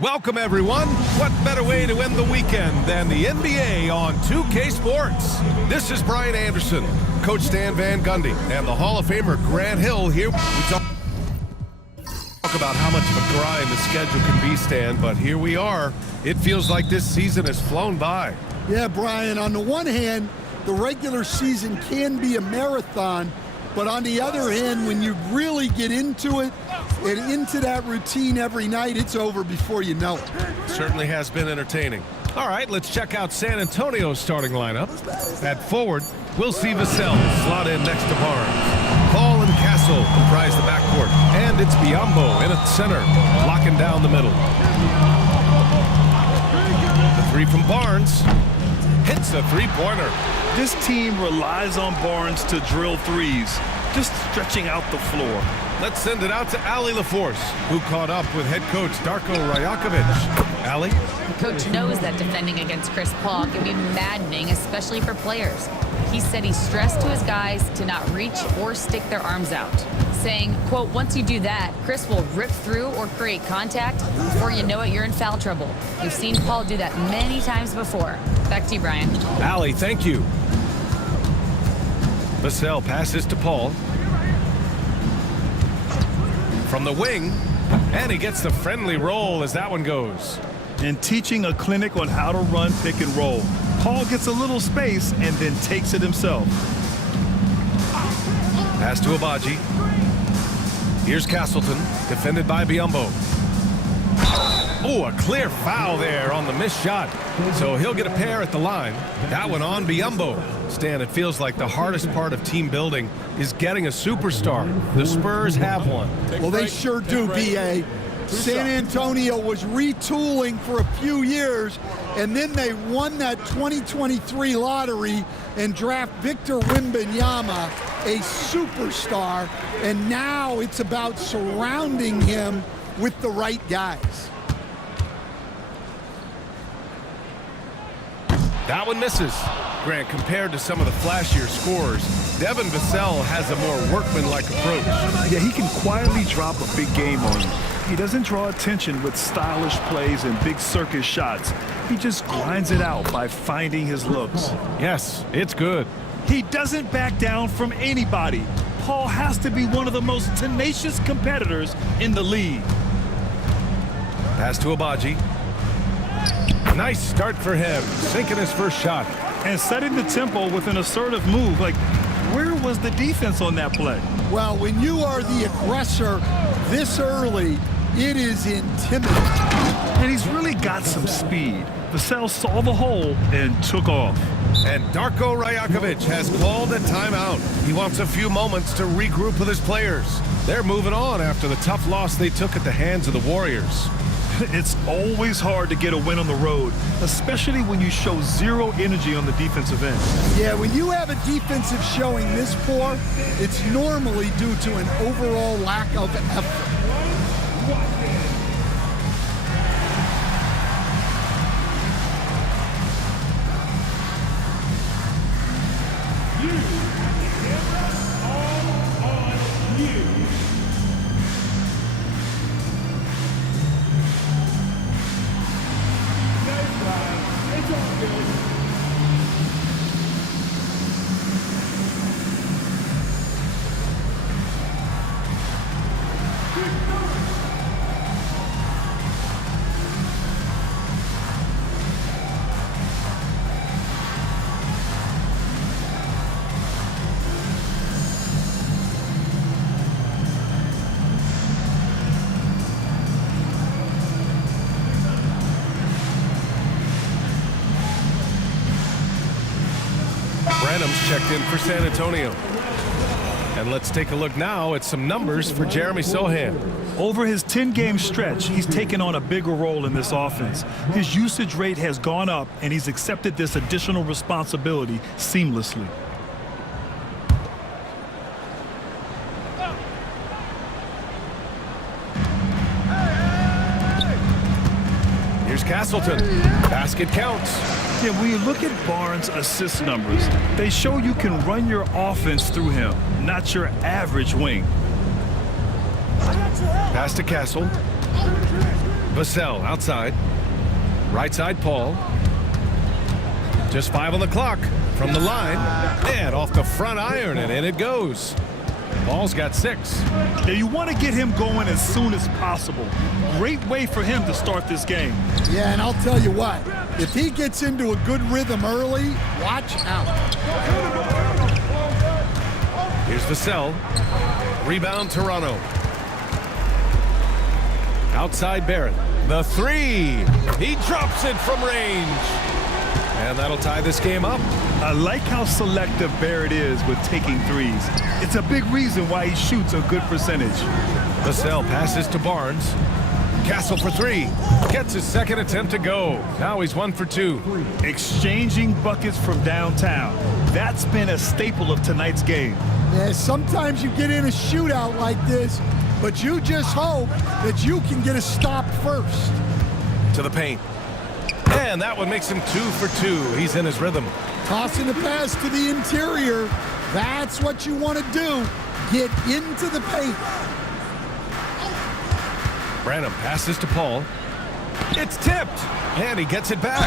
Welcome, everyone. What better way to end the weekend than the NBA on 2K Sports? This is Brian Anderson, Coach Stan Van Gundy, and the Hall of Famer Grant Hill here. We talk about how much of a grind the schedule can be, Stan, but here we are. It feels like this season has flown by. Yeah, Brian, on the one hand, the regular season can be a marathon, but on the other hand, when you really get into it and into that routine every night, it's over before you know it. Certainly has been entertaining. All right, let's check out San Antonio's starting lineup. At forward, we'll see Vassell slot in next to Barnes. Paul and Castle comprise the backcourt, and it's Biyombo in at center, locking down the middle. The three from Barnes hits a three-pointer. This team relies on Barnes to drill threes, just stretching out the floor. Let's send it out to Allie LaForce, who caught up with head coach Darko Rajakovic. Allie? Coach knows that defending against Chris Paul can be maddening, especially for players. He said he stressed to his guys to not reach or stick their arms out, saying, quote, once you do that, Chris will rip through or create contact. Before you know it, you're in foul trouble. We've seen Paul do that many times before. Back to you, Brian. Allie, thank you. Vassell passes to Paul. From the wing, and he gets the friendly roll as that one goes. And teaching a clinic on how to run pick and roll. Paul gets a little space and then takes it himself. Pass to Abaji. Here's Castleton, defended by Biyombo. Oh, a clear foul there on the missed shot. So he'll get a pair at the line. That one on Biyombo. Stan, it feels like the hardest part of team building is getting a superstar. The Spurs have one. Well, they sure do, B.A. San Antonio was retooling for a few years, and then they won that 2023 lottery and draft Victor Wembanyama, a superstar, and now it's about surrounding him with the right guys. That one misses. Grant, compared to some of the flashier scorers, Devin Vassell has a more workmanlike approach. Yeah, he can quietly drop a big game on you. He doesn't draw attention with stylish plays and big circus shots. He just grinds it out by finding his looks. Yes, it's good. He doesn't back down from anybody. Paul has to be one of the most tenacious competitors in the league. Pass to Abaji. Nice start for him, sinking his first shot. And setting the tempo with an assertive move. Like, where was the defense on that play? Well, when you are the aggressor this early, it is intimidating. And he's really got some speed. Vassell saw the hole and took off. And Darko Rajakovic has called a timeout. He wants a few moments to regroup with his players. They're moving on after the tough loss they took at the hands of the Warriors. It's always hard to get a win on the road, especially when you show zero energy on the defensive end. Yeah, when you have a defensive showing this poor, it's normally due to an overall lack of effort. Branham's checked in for San Antonio. And let's take a look now at some numbers for Jeremy Sohan. Over his 10-game stretch, he's taken on a bigger role in this offense. His usage rate has gone up, and he's accepted this additional responsibility seamlessly. Here's Castleton. Basket counts. Yeah, when you look at Barnes' assist numbers, they show you can run your offense through him, not your average wing. Pass to Castle. Vassell outside. Right side, Paul. Just 5 on the clock from the line. And off the front iron, and in it goes. Paul's got 6. Now you want to get him going as soon as possible. Great way for him to start this game. Yeah, and I'll tell you what, if he gets into a good rhythm early, watch out. Here's Vassell. Rebound, Toronto. Outside, Barrett. The 3. He drops it from range. And that'll tie this game up. I like how selective Barrett is with taking threes. It's a big reason why he shoots a good percentage. Vassell passes to Barnes. Castle for 3. Gets his second attempt to go. Now he's 1 for 2. Exchanging buckets from downtown. That's been a staple of tonight's game. Yeah, sometimes you get in a shootout like this, but you just hope that you can get a stop first. To the paint. And that one makes him 2 for 2. He's in his rhythm. Tossing the pass to the interior. That's what you want to do. Get into the paint. Branham passes to Paul. It's tipped. And he gets it back.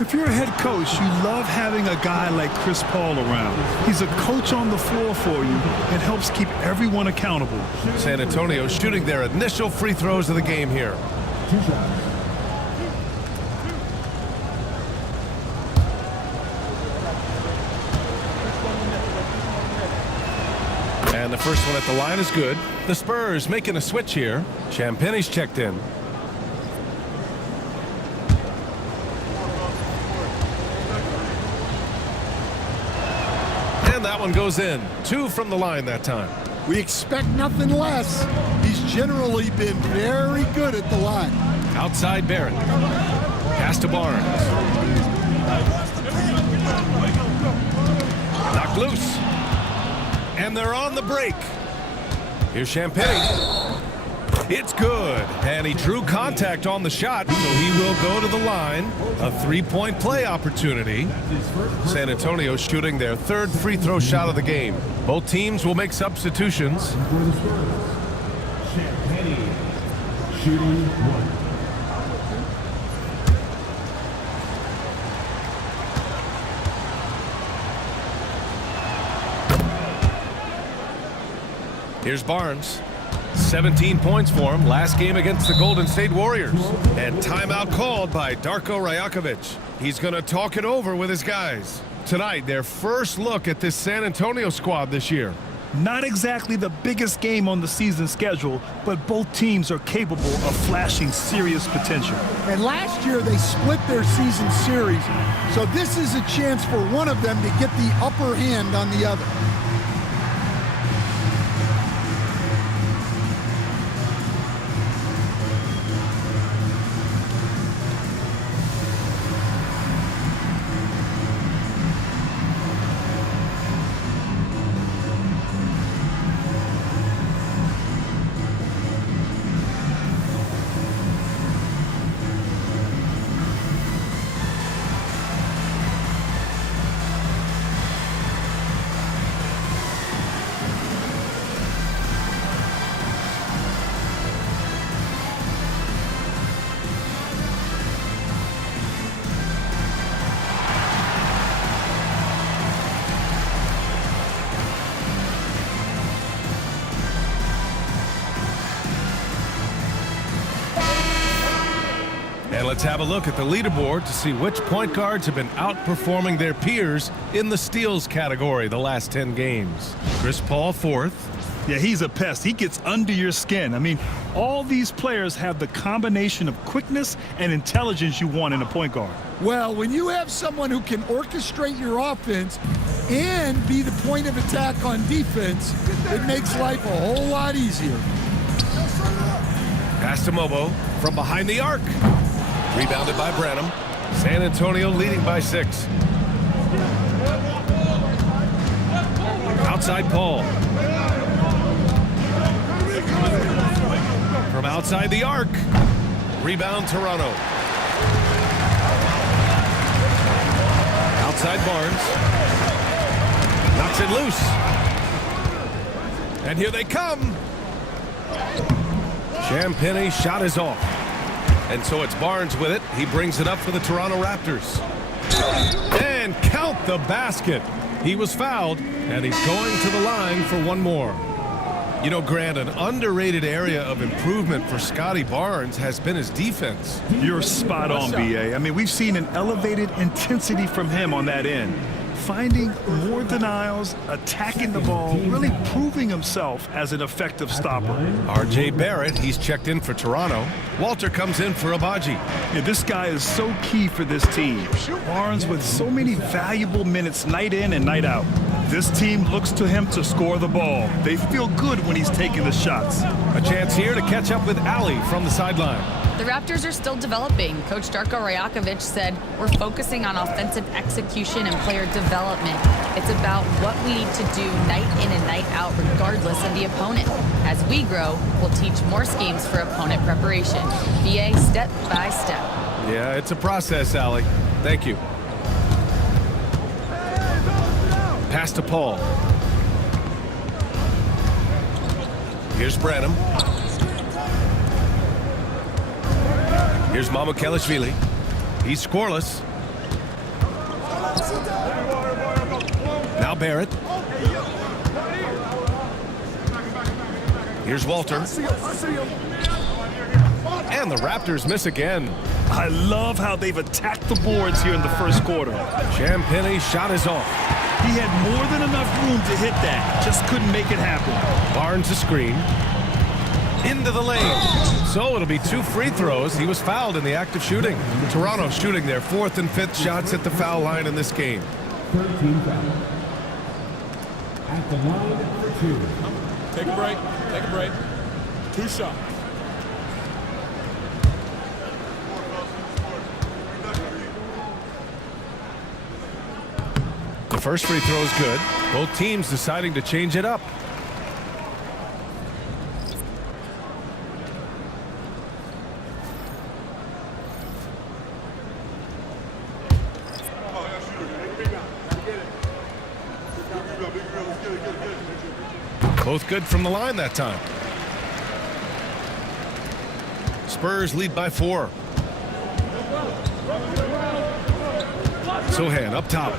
If you're a head coach, you love having a guy like Chris Paul around. He's a coach on the floor for you and helps keep everyone accountable. San Antonio shooting their initial free throws of the game here. And the first one at the line is good. The Spurs making a switch here. Champagne's checked in. And that one goes in. 2 from the line that time. We expect nothing less. He's generally been very good at the line. Outside, Barrett. Pass to Barnes. Knocked loose. And they're on the break. Here's Champagne. It's good. And he drew contact on the shot, so he will go to the line. A 3-point play opportunity. San Antonio shooting their 3rd free throw shot of the game. Both teams will make substitutions. Champagne shooting 1. Here's Barnes. 17 points for him last game against the Golden State Warriors. And timeout called by Darko Rajakovic. He's going to talk it over with his guys. Tonight, their first look at this San Antonio squad this year. Not exactly the biggest game on the season schedule, but both teams are capable of flashing serious potential. And last year they split their season series, so this is a chance for one of them to get the upper hand on the other. And let's have a look at the leaderboard to see which point guards have been outperforming their peers in the steals category the last 10 games. Chris Paul 4th. Yeah, he's a pest. He gets under your skin. I mean, all these players have the combination of quickness and intelligence you want in a point guard. Well, when you have someone who can orchestrate your offense and be the point of attack on defense, it makes life a whole lot easier. Pass to Mobo from behind the arc. Rebounded by Branham. San Antonio leading by 6. Outside Paul. From outside the arc. Rebound Toronto. Outside Barnes. Knocks it loose. And here they come. Champagne's shot is off. And so it's Barnes with it. He brings it up for the Toronto Raptors. And count the basket. He was fouled, and he's going to the line for one more. You know, Grant, an underrated area of improvement for Scotty Barnes has been his defense. You're spot on, B.A. I mean, we've seen an elevated intensity from him on that end. Finding more denials, attacking the ball, really proving himself as an effective stopper. R.J. Barrett, he's checked in for Toronto. Walter comes in for Abaji. Yeah, this guy is so key for this team. Barnes with so many valuable minutes night in and night out. This team looks to him to score the ball. They feel good when he's taking the shots. A chance here to catch up with Ali from the sideline. The Raptors are still developing. Coach Darko Rajakovic said, we're focusing on offensive execution and player development. It's about what we need to do night in and night out, regardless of the opponent. As we grow, we'll teach more schemes for opponent preparation. BA step by step. Yeah, it's a process, Ali. Thank you. Pass to Paul. Here's Branham. Here's Mamukelashvili. He's scoreless. Now Barrett. Here's Walter. And the Raptors miss again. I love how they've attacked the boards here in the first quarter. Champagne's shot is off. He had more than enough room to hit that. Just couldn't make it happen. Barnes a screen. Into the lane. So it'll be 2 free throws. He was fouled in the act of shooting. Toronto shooting their 4th and 5th shots at the foul line in this game. 13 fouls. At the line for 2. Take a break. Take a break. 2 shots. The first free throw is good. Both teams deciding to change it up. Both good from the line that time. Spurs lead by 4. Sohan up top.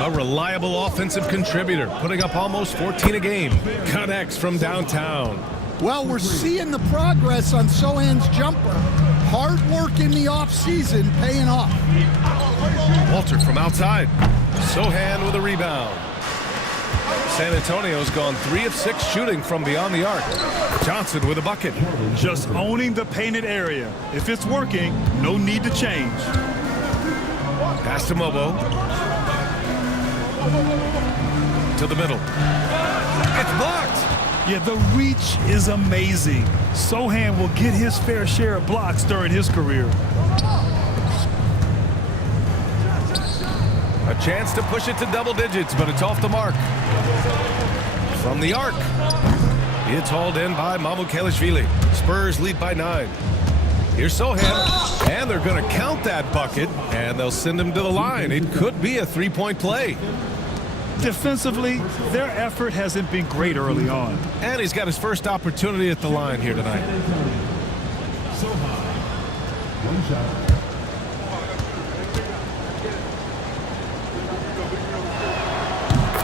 A reliable offensive contributor, putting up almost 14 a game. Connects from downtown. Well, we're seeing the progress on Sohan's jumper. Hard work in the offseason paying off. Walter from outside. Sohan with a rebound. San Antonio's gone 3 of 6 shooting from beyond the arc. Johnson with a bucket. Just owning the painted area. If it's working, no need to change. Pass to Mobo. To the middle. It's blocked. Yeah, the reach is amazing. Sohan will get his fair share of blocks during his career. A chance to push it to double digits, but it's off the mark. From the arc. It's hauled in by Mamukelashvili. Spurs lead by 9. Here's Sohan. And they're going to count that bucket, and they'll send him to the line. It could be a 3-point play. Defensively, their effort hasn't been great early on. And he's got his first opportunity at the line here tonight. So high. 1 shot.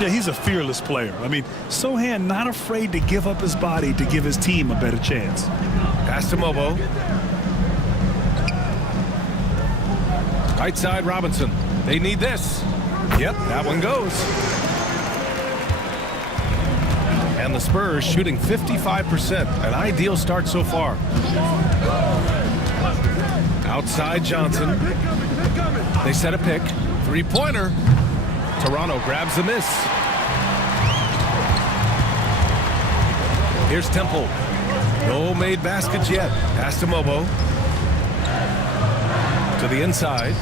Yeah, he's a fearless player. I mean, Sohan not afraid to give up his body to give his team a better chance. Pass to Mobo. Right side, Robinson. They need this. Yep, that one goes. And the Spurs shooting 55%. An ideal start so far. Outside Johnson. They set a pick. 3-pointer. Toronto grabs the miss. Here's Temple. No made baskets yet. Pass to Mobo. To the inside.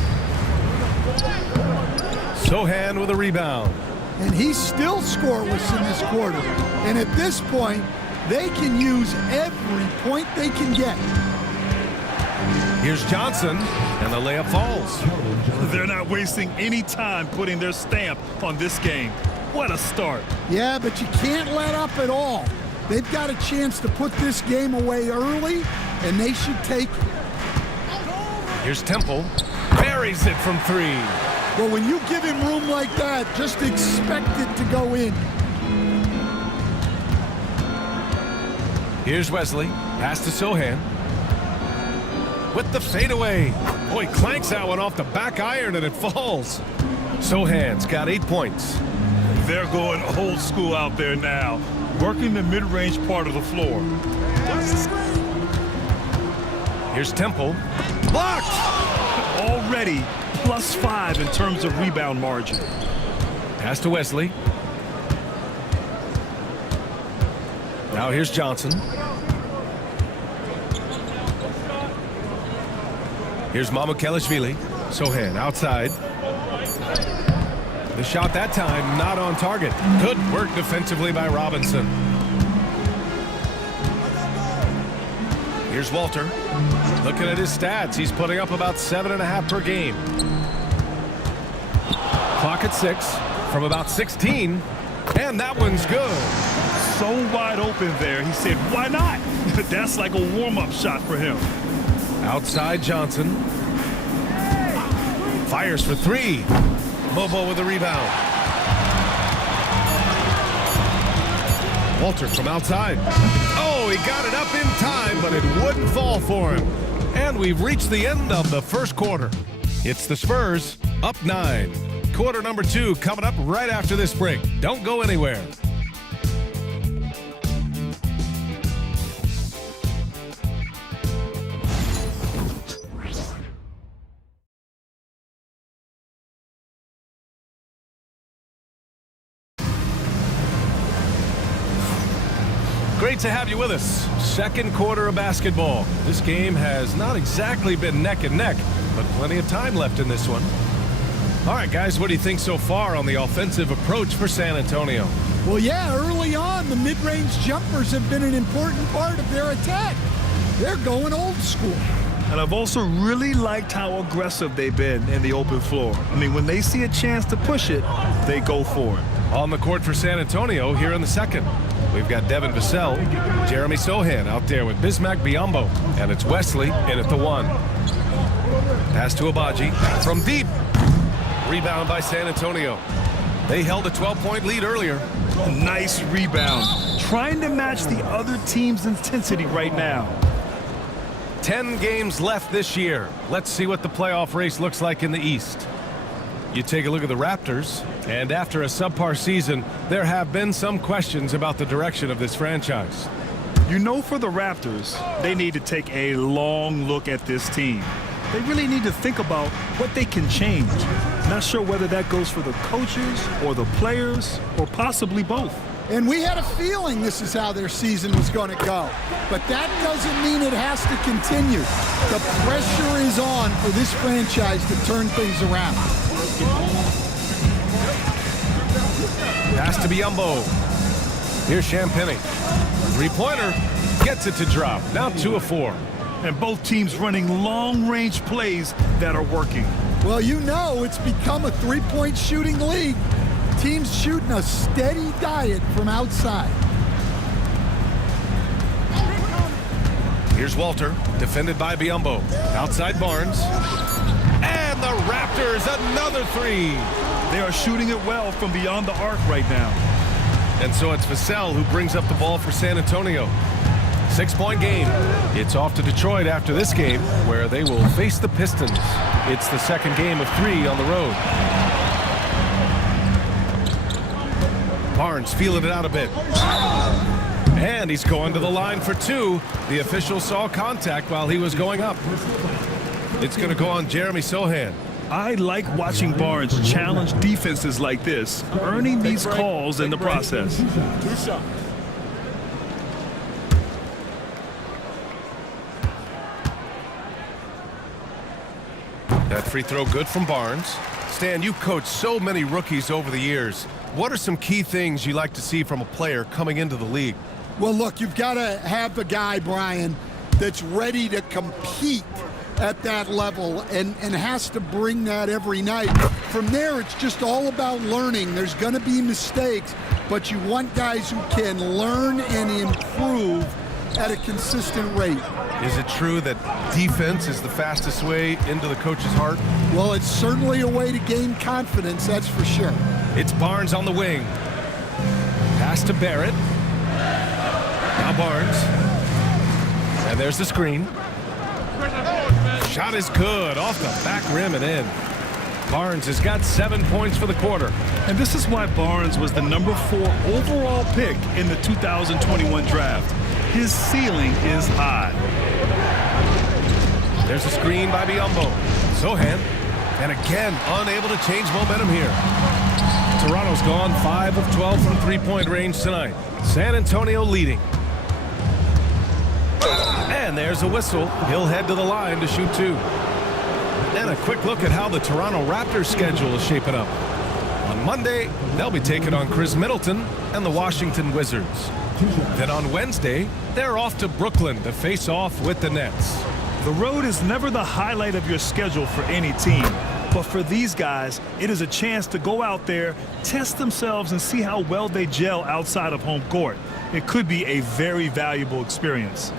Sohan with a rebound. And he's still scoreless in this quarter. And at this point, they can use every point they can get. Here's Johnson, and the layup falls. They're not wasting any time putting their stamp on this game. What a start. Yeah, but you can't let up at all. They've got a chance to put this game away early, and they should take it. Here's Temple. Buries it from 3. Well, when you give him room like that, just expect it to go in. Here's Wesley. Pass to Sohan. With the fadeaway. Oh, he clanks that one off the back iron and it falls. Sohan's got 8 points. They're going old school out there now, working the mid-range part of the floor. Here's Temple. Blocked! Already +5 in terms of rebound margin. Pass to Wesley. Now here's Johnson. Here's Mamukelashvili. Sohan outside. The shot that time not on target. Good work defensively by Robinson. Here's Walter. Looking at his stats, he's putting up about 7.5 per game. Clock at 6 from about 16. And that one's good. So wide open there, he said, why not? That's like a warm-up shot for him. Outside Johnson. Fires for 3. Bobo with a rebound. Walter from outside. Oh, he got it up in time, but it wouldn't fall for him. And we've reached the end of the first quarter. It's the Spurs up 9. Quarter number 2 coming up right after this break. Don't go anywhere. Great to have you with us. Second quarter of basketball. This game has not exactly been neck and neck, but plenty of time left in this one. All right, guys, what do you think so far on the offensive approach for San Antonio? Well, yeah, early on, the mid-range jumpers have been an important part of their attack. They're going old school. And I've also really liked how aggressive they've been in the open floor. I mean, when they see a chance to push it, they go for it. On the court for San Antonio here in the second. We've got Devin Vassell, Jeremy Sohan out there with Bismack Biyombo, and it's Wesley in at the 1. Pass to Abaji from deep. Rebound by San Antonio. They held a 12-point lead earlier. Nice rebound. Trying to match the other team's intensity right now. 10 games left this year. Let's see what the playoff race looks like in the East. You take a look at the Raptors, and after a subpar season, there have been some questions about the direction of this franchise. You know, for the Raptors, they need to take a long look at this team. They really need to think about what they can change. Not sure whether that goes for the coaches or the players or possibly both. And we had a feeling this is how their season was going to go. But that doesn't mean it has to continue. The pressure is on for this franchise to turn things around. Pass to Biyombo. Here's Champagny. Three-pointer. Gets it to drop. Now 2 of 4. And both teams running long-range plays that are working. Well, you know it's become a three-point shooting league. Teams shooting a steady diet from outside. Here's Walter, defended by Biyombo. Outside Barnes. And the Raptors, another 3. They are shooting it well from beyond the arc right now. And so it's Vassell who brings up the ball for San Antonio. 6-point game. It's off to Detroit after this game, where they will face the Pistons. It's the second game of 3 on the road. Barnes feeling it out a bit. And he's going to the line for 2. The official saw contact while he was going up. It's going to go on Jeremy Sohan. I like watching Barnes challenge defenses like this, earning these calls in the process. 2 shots. That free throw good from Barnes. Stan, you've coached so many rookies over the years. What are some key things you like to see from a player coming into the league? Well, look, you've got to have a guy, Brian, that's ready to compete at that level and has to bring that every night. From there, it's just all about learning. There's going to be mistakes, but you want guys who can learn and improve at a consistent rate. Is it true that defense is the fastest way into the coach's heart? Well, it's certainly a way to gain confidence, that's for sure. It's Barnes on the wing. Pass to Barrett. Now Barnes. And there's the screen. Shot is good. Off the back rim and in. Barnes has got 7 points for the quarter. And this is why Barnes was the #4 overall pick in the 2021 draft. His ceiling is high. There's a screen by Biyombo. Sohan. And again, unable to change momentum here. Toronto's gone 5 of 12 from three-point range tonight. San Antonio leading. And there's a whistle. He'll head to the line to shoot 2. And a quick look at how the Toronto Raptors schedule is shaping up. On Monday, they'll be taking on Chris Middleton and the Washington Wizards. Then on Wednesday, they're off to Brooklyn to face off with the Nets. The road is never the highlight of your schedule for any team. But for these guys, it is a chance to go out there, test themselves, and see how well they gel outside of home court. It could be a very valuable experience.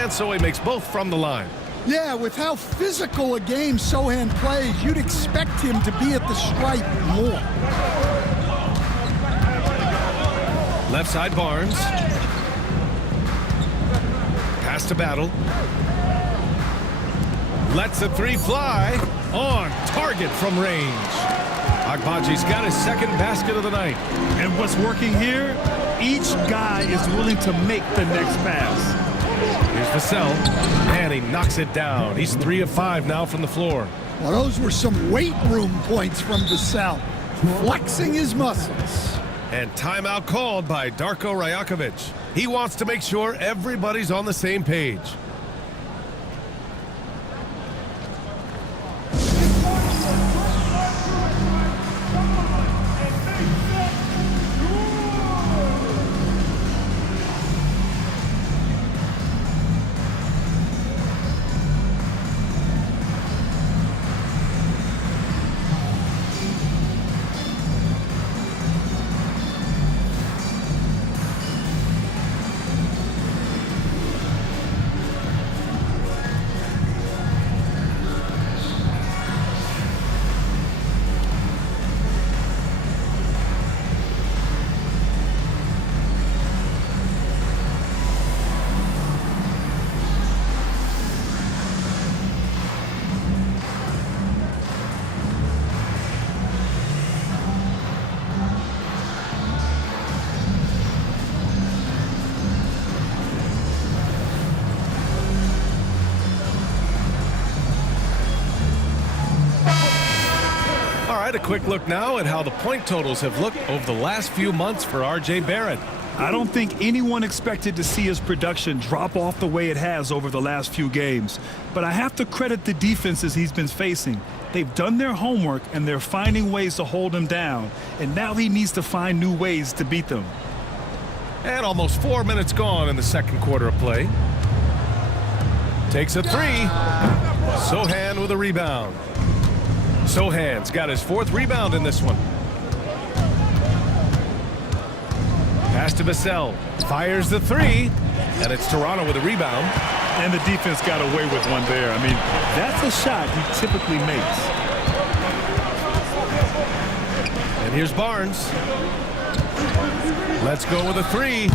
And so he makes both from the line. Yeah, with how physical a game Sohan plays, you'd expect him to be at the stripe more. Left side Barnes. Pass to Battle. Lets the 3 fly. On target from range. Agbaji's got his second basket of the night. And what's working here? Each guy is willing to make the next pass. Here's Vassell, and he knocks it down. He's 3 of 5 now from the floor. Well, those were some weight room points from Vassell, flexing his muscles. And timeout called by Darko Rajakovic. He wants to make sure everybody's on the same page. A quick look now at how the point totals have looked over the last few months for R.J. Barrett. I don't think anyone expected to see his production drop off the way it has over the last few games. But I have to credit the defenses he's been facing. They've done their homework, and they're finding ways to hold him down. And now he needs to find new ways to beat them. And almost 4 minutes gone in the second quarter of play. Takes a 3. Sohan with a rebound. Sohan's got his 4th rebound in this one. Pass to Vassell. Fires the 3. And it's Toronto with a rebound. And the defense got away with one there. I mean, that's a shot he typically makes. And here's Barnes. Let's go with a 3.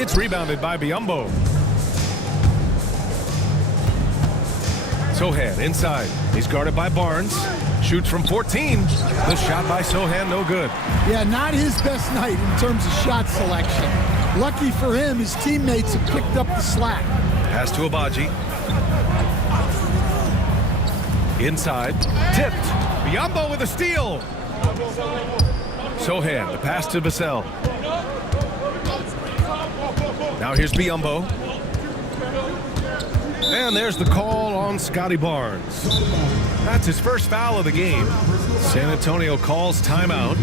It's rebounded by Biyombo. Sohan inside. He's guarded by Barnes. Shoots from 14. The shot by Sohan, no good. Yeah, not his best night in terms of shot selection. Lucky for him, his teammates have picked up the slack. Pass to Agbaji. Inside. Tipped. Biyombo with a steal. Sohan, the pass to Vassell. Now here's Biyombo. And there's the call on Scotty Barnes. That's his first foul of the game. San Antonio calls timeout.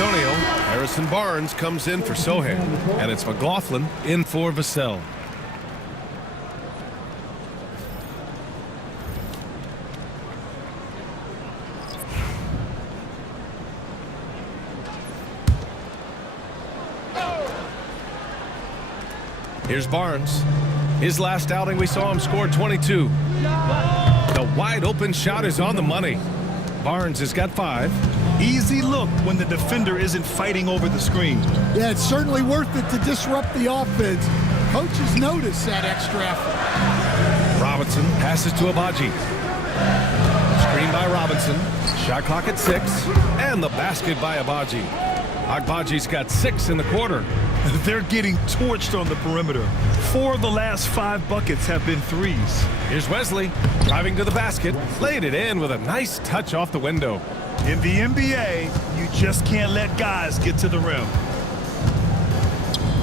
Antonio, Harrison Barnes comes in for Sohan, and it's McLaughlin in for Vassell. Here's Barnes. His last outing, we saw him score 22. The wide open shot is on the money. Barnes has got 5. Easy look when the defender isn't fighting over the screen. Yeah, it's certainly worth it to disrupt the offense. Coaches notice that extra effort. Robinson passes to Abaji. Screen by Robinson. Shot clock at 6. And the basket by Abaji. Agbaji's got 6 in the quarter. They're getting torched on the perimeter. 4 of the last 5 buckets have been threes. Here's Wesley driving to the basket. Laid it in with a nice touch off the window. In the NBA, you just can't let guys get to the rim.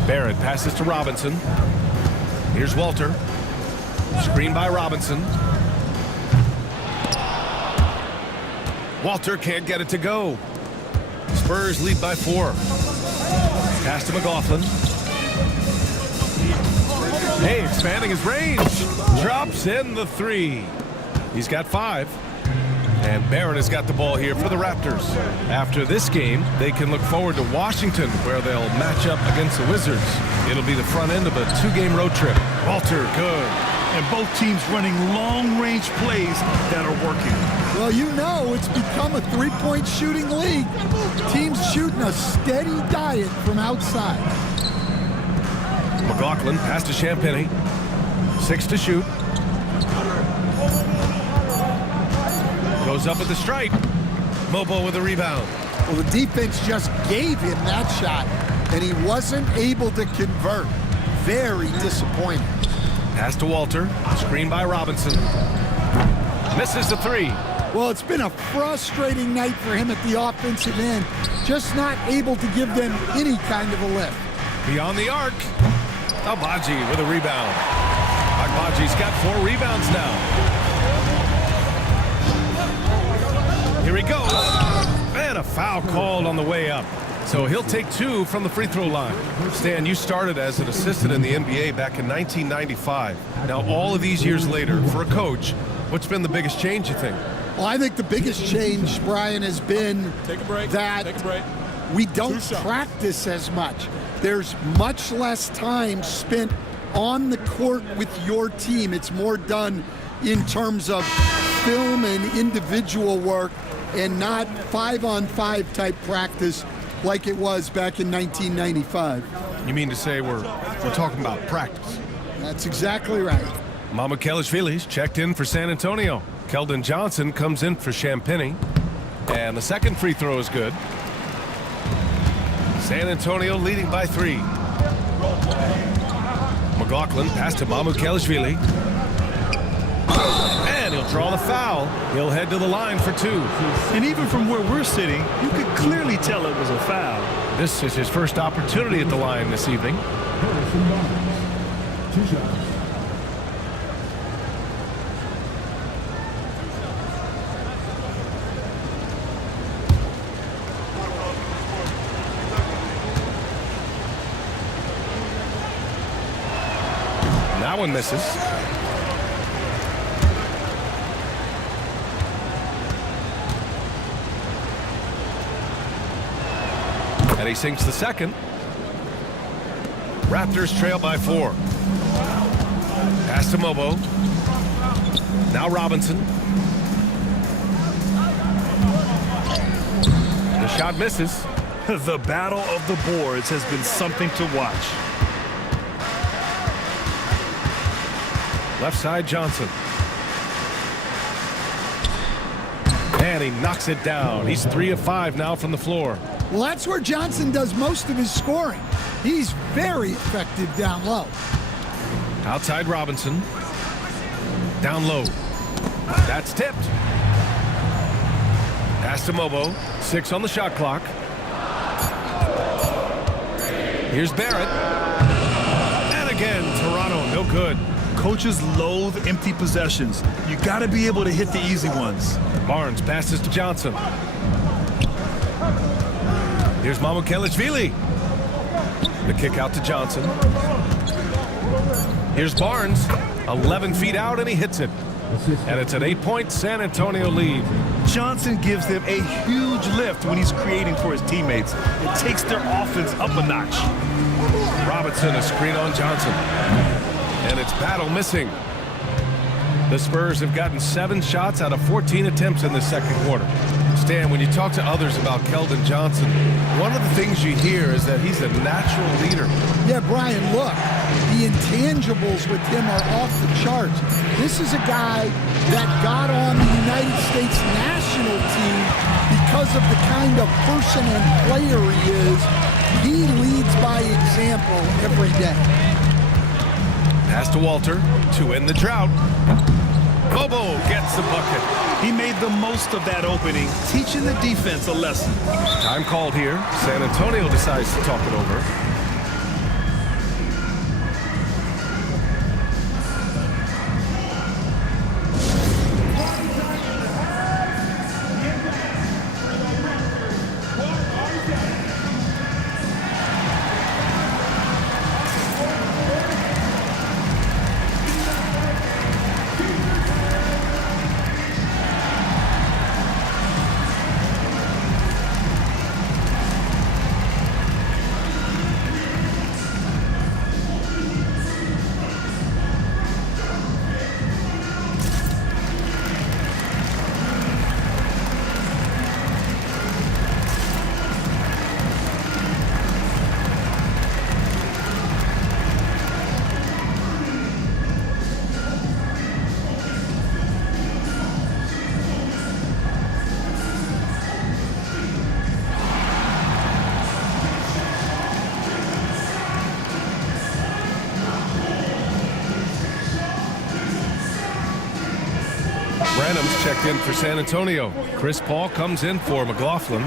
Barrett passes to Robinson. Here's Walter. Screen by Robinson. Walter can't get it to go. Spurs lead by 4. Pass to McLaughlin. Hey, expanding his range. Drops in the 3. He's got 5. And Barrett has got the ball here for the Raptors. After this game, they can look forward to Washington, where they'll match up against the Wizards. It'll be the front end of a 2-game road trip. Walter, good. And both teams running long-range plays that are working. Well, you know it's become a three-point shooting league. Teams shooting a steady diet from outside. McLaughlin pass to Champagny. 6 to shoot. Goes up at the stripe. Mobo with a rebound. Well, the defense just gave him that shot, and he wasn't able to convert. Very disappointing. Pass to Walter. Screen by Robinson. Misses the 3. Well, it's been a frustrating night for him at the offensive end. Just not able to give them any kind of a lift. Beyond the arc. Abaji with a rebound. Agbaji's got 4 rebounds now. Here he goes. And a foul called on the way up. So he'll take 2 from the free throw line. Stan, you started as an assistant in the NBA back in 1995. Now, all of these years later, for a coach, what's been the biggest change, you think? Well, I think the biggest change, Brian, has been that we don't practice as much. There's much less time spent on the court with your team. It's more done in terms of film and individual work and not 5-on-5 type practice like it was back in 1995. You mean to say we're talking about practice? That's exactly right. Mamukelashvili's checked in for San Antonio. Keldon Johnson comes in for Champagny. And the second free throw is good. San Antonio leading by 3. McLaughlin pass to Mamukelashvili. And he'll draw the foul. He'll head to the line for 2. And even from where we're sitting, you could clearly tell it was a foul. This is his first opportunity at the line this evening. Harrison Barnes. 2 shots. That one misses. And he sinks the second. Raptors trail by 4. Pass to Mobo. Now Robinson. The shot misses. The battle of the boards has been something to watch. Left side Johnson. And he knocks it down. He's 3 of 5 now from the floor. Well, that's where Johnson does most of his scoring. He's very effective down low. Outside Robinson. Down low. That's tipped. Pass to Mobo. 6 on the shot clock. Here's Barrett. And again, Toronto, no good. Coaches loathe empty possessions. You got to be able to hit the easy ones. Barnes passes to Johnson. Here's Mamukelishvili. The kick out to Johnson. Here's Barnes. 11 feet out, and he hits it. And it's an 8-point San Antonio lead. Johnson gives them a huge lift when he's creating for his teammates. It takes their offense up a notch. Robinson, a screen on Johnson. And it's Battle missing. The Spurs have gotten 7 shots out of 14 attempts in the second quarter. Stan, when you talk to others about Keldon Johnson, one of the things you hear is that he's a natural leader. Yeah, Brian, look, the intangibles with him are off the charts. This is a guy that got on the United States national team because of the kind of person and player he is. He leads by example every day. Pass to Walter to end the drought. Bobo gets the bucket. He made the most of that opening, teaching the defense a lesson. Time called here. San Antonio decides to talk it over. Branham's checked in for San Antonio. Chris Paul comes in for McLaughlin.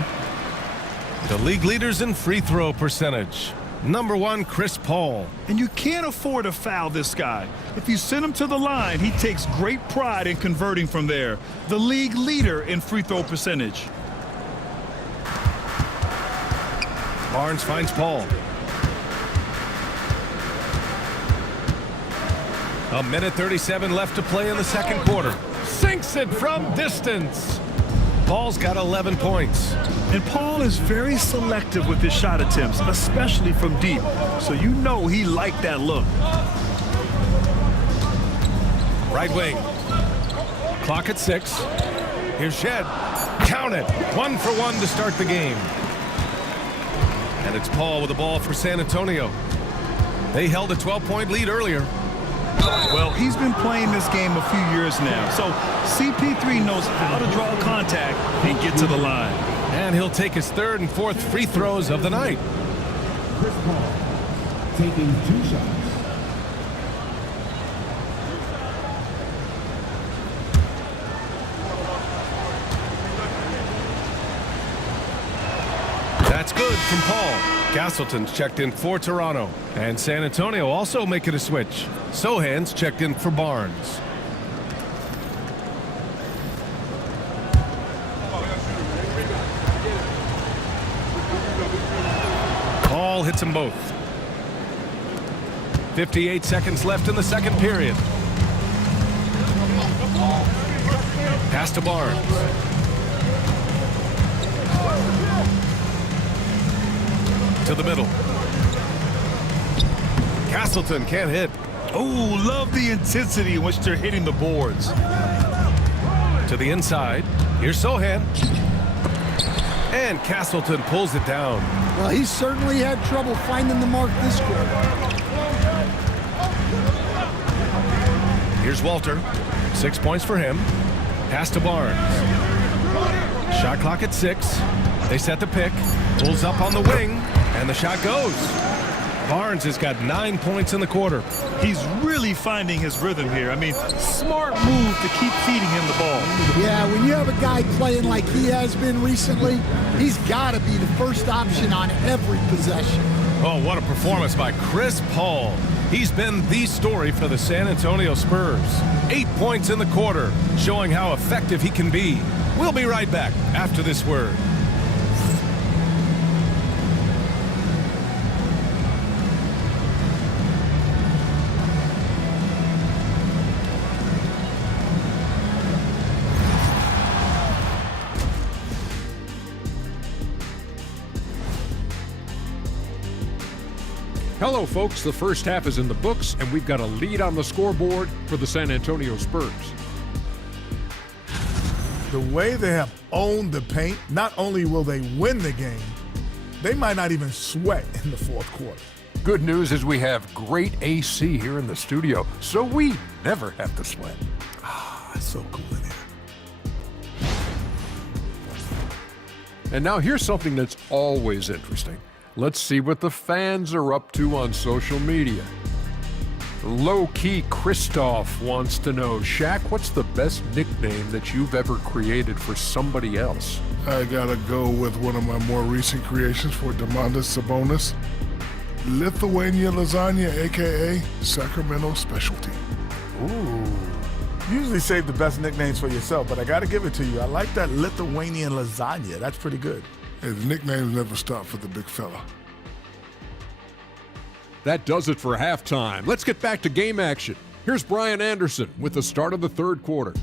The league leaders in free throw percentage. Number 1, Chris Paul. And you can't afford to foul this guy. If you send him to the line, he takes great pride in converting from there. The league leader in free throw percentage. Barnes finds Paul. A minute 37 left to play in the second quarter. Sinks it from distance. Paul's got 11 points. And Paul is very selective with his shot attempts, especially from deep. So you know he liked that look. Right wing. Clock at 6. Here's Shed. Count it. 1 for 1 to start the game. And it's Paul with the ball for San Antonio. They held a 12-point lead earlier. Well, he's been playing this game a few years now, so CP3 knows how to draw contact and get to the line. And he'll take his 3rd and 4th free throws of the night. Chris Paul taking 2 shots. That's good from Paul. Castleton's checked in for Toronto. And San Antonio also making a switch. Sohan's checked in for Barnes. Paul hits them both. 58 seconds left in the second period. Pass to Barnes. To the middle. Castleton can't hit. Oh, love the intensity in which they're hitting the boards. To the inside. Here's Sohan. And Castleton pulls it down. Well, he certainly had trouble finding the mark this quarter. Here's Walter. 6 points for him. Pass to Barnes. Shot clock at 6. They set the pick. Pulls up on the wing. And the shot goes. Barnes has got 9 points in the quarter. He's really finding his rhythm here. I mean, smart move to keep feeding him the ball. Yeah, when you have a guy playing like he has been recently, he's got to be the first option on every possession. Oh, what a performance by Chris Paul. He's been the story for the San Antonio Spurs. 8 points in the quarter, showing how effective he can be. We'll be right back after this word. Hello, folks. The first half is in the books, and we've got a lead on the scoreboard for the San Antonio Spurs. The way they have owned the paint, not only will they win the game, they might not even sweat in the fourth quarter. Good news is we have great AC here in the studio, so we never have to sweat. It's so cool in here. And now here's something that's always interesting. Let's see what the fans are up to on social media. Low-key Christoph wants to know, Shaq, what's the best nickname that you've ever created for somebody else? I gotta go with one of my more recent creations for Domantas Sabonis. Lithuania lasagna, aka Sacramento specialty. Ooh. Usually save the best nicknames for yourself, but I gotta give it to you. I like that Lithuanian lasagna. That's pretty good. Hey, the nicknames never stop for the big fella. That does it for halftime. Let's get back to game action. Here's Brian Anderson with the start of the third quarter.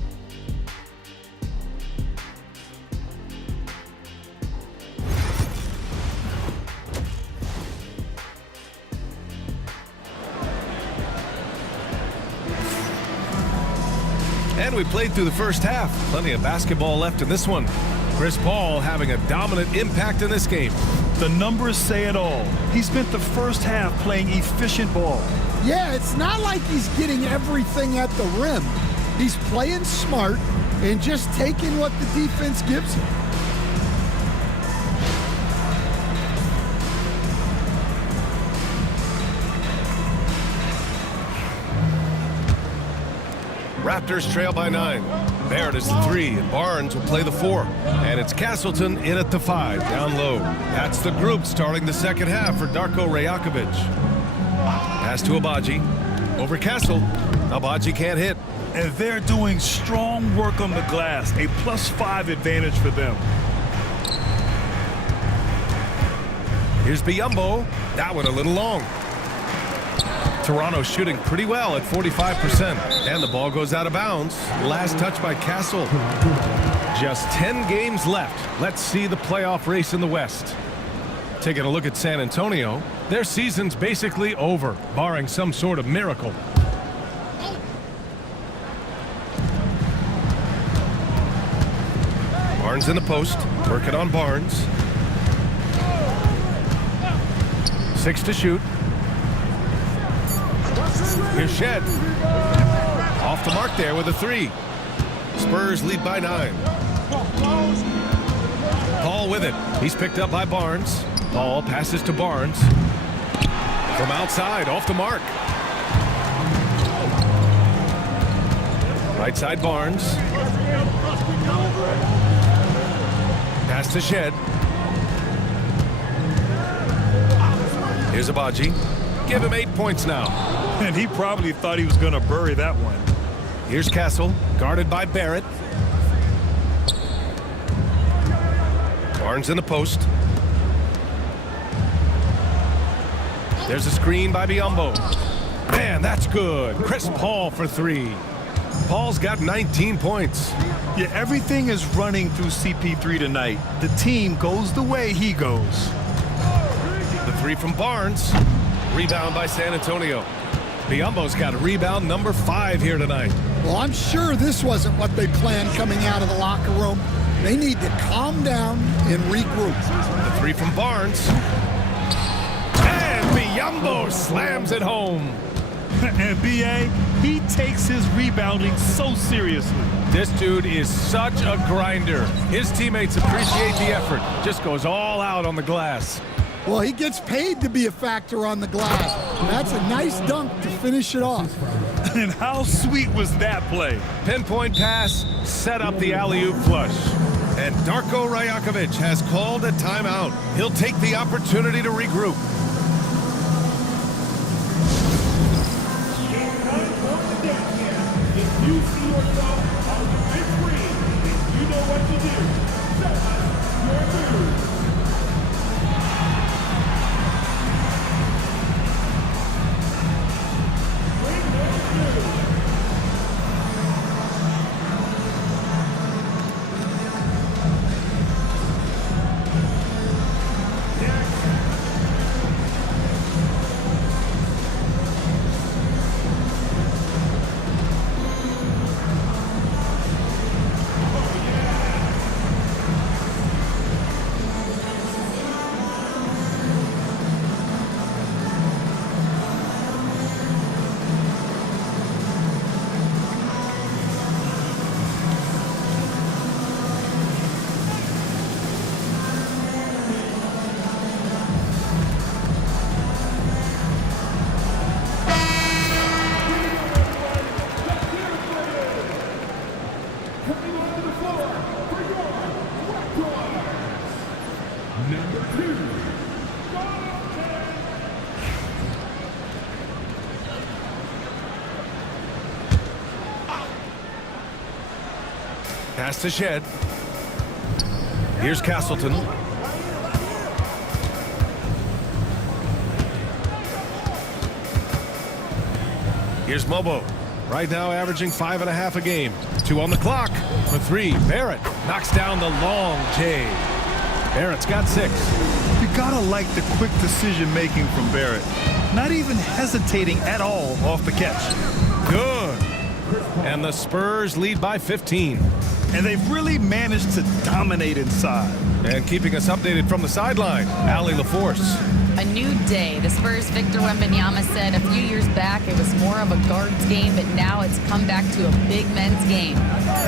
And we played through the first half. Plenty of basketball left in this one. Chris Paul having a dominant impact in this game. The numbers say it all. He spent the first half playing efficient ball. Yeah, it's not like he's getting everything at the rim. He's playing smart and just taking what the defense gives him. Raptors trail by 9. Barrett is the 3, and Barnes will play the 4. And it's Castleton in at the 5, down low. That's the group starting the second half for Darko Rajakovic. Pass to Abaji. Over Castle. Abaji can't hit. And they're doing strong work on the glass, a +5 advantage for them. Here's Biyombo. That one a little long. Toronto shooting pretty well at 45%. And the ball goes out of bounds. Last touch by Castle. Just 10 games left. Let's see the playoff race in the West. Taking a look at San Antonio, their season's basically over, barring some sort of miracle. Barnes in the post, working on Barnes. 6 to shoot. Here's Shed. Off the mark there with a 3. Spurs lead by 9. Paul with it. He's picked up by Barnes. Paul passes to Barnes. From outside, off the mark. Right side Barnes. Pass to Shed. Here's Abaji. Give him 8 points now. And he probably thought he was going to bury that one. Here's Castle, guarded by Barrett. Barnes in the post. There's a screen by Biyombo. Man, that's good. Chris Paul for 3. Paul's got 19 points. Yeah, everything is running through CP3 tonight. The team goes the way he goes. The 3 from Barnes. Rebound by San Antonio. Biyombo's got a rebound number 5 here tonight. Well, I'm sure this wasn't what they planned coming out of the locker room. They need to calm down and regroup. The 3 from Barnes. And Biyombo slams it home. And B.A., he takes his rebounding so seriously. This dude is such a grinder. His teammates appreciate the effort. Just goes all out on the glass. Well, he gets paid to be a factor on the glass. That's a nice dunk to finish it off. And how sweet was that play? Pinpoint pass, set up the alley-oop flush. And Darko Rajakovic has called a timeout. He'll take the opportunity to regroup. If you see yourself on the big screen, you know what to do. Set your move. Pass to Shed. Here's Castleton. Here's Mobo. Right now averaging 5.5 a game. 2 on the clock for 3. Barrett knocks down the long J. Barrett's got 6. You gotta like the quick decision making from Barrett. Not even hesitating at all off the catch. Good. And the Spurs lead by 15. And they've really managed to dominate inside. And keeping us updated from the sideline, Allie LaForce. A new day. The Spurs' Victor Wembanyama said a few years back it was more of a guards game, but now it's come back to a big men's game.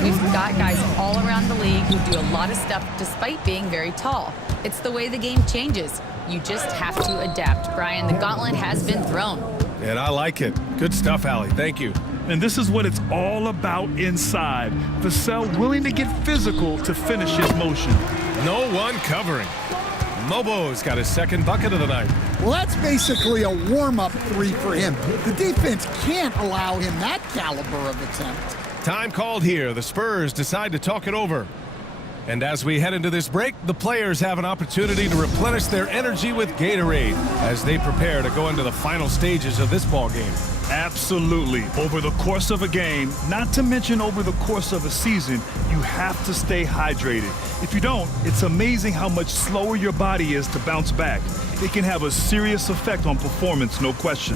We've got guys all around the league who do a lot of stuff despite being very tall. It's the way the game changes. You just have to adapt. Brian, the gauntlet has been thrown. And I like it. Good stuff, Allie. Thank you. And this is what it's all about inside. Vassell willing to get physical to finish his motion. No one covering. Mobo's got his second bucket of the night. Well, that's basically a warm-up 3 for him. The defense can't allow him that caliber of attempt. Time called here. The Spurs decide to talk it over. And as we head into this break, the players have an opportunity to replenish their energy with Gatorade as they prepare to go into the final stages of this ball game. Absolutely. Over the course of a game, not to mention over the course of a season, you have to stay hydrated. If you don't, it's amazing how much slower your body is to bounce back. It can have a serious effect on performance, no question.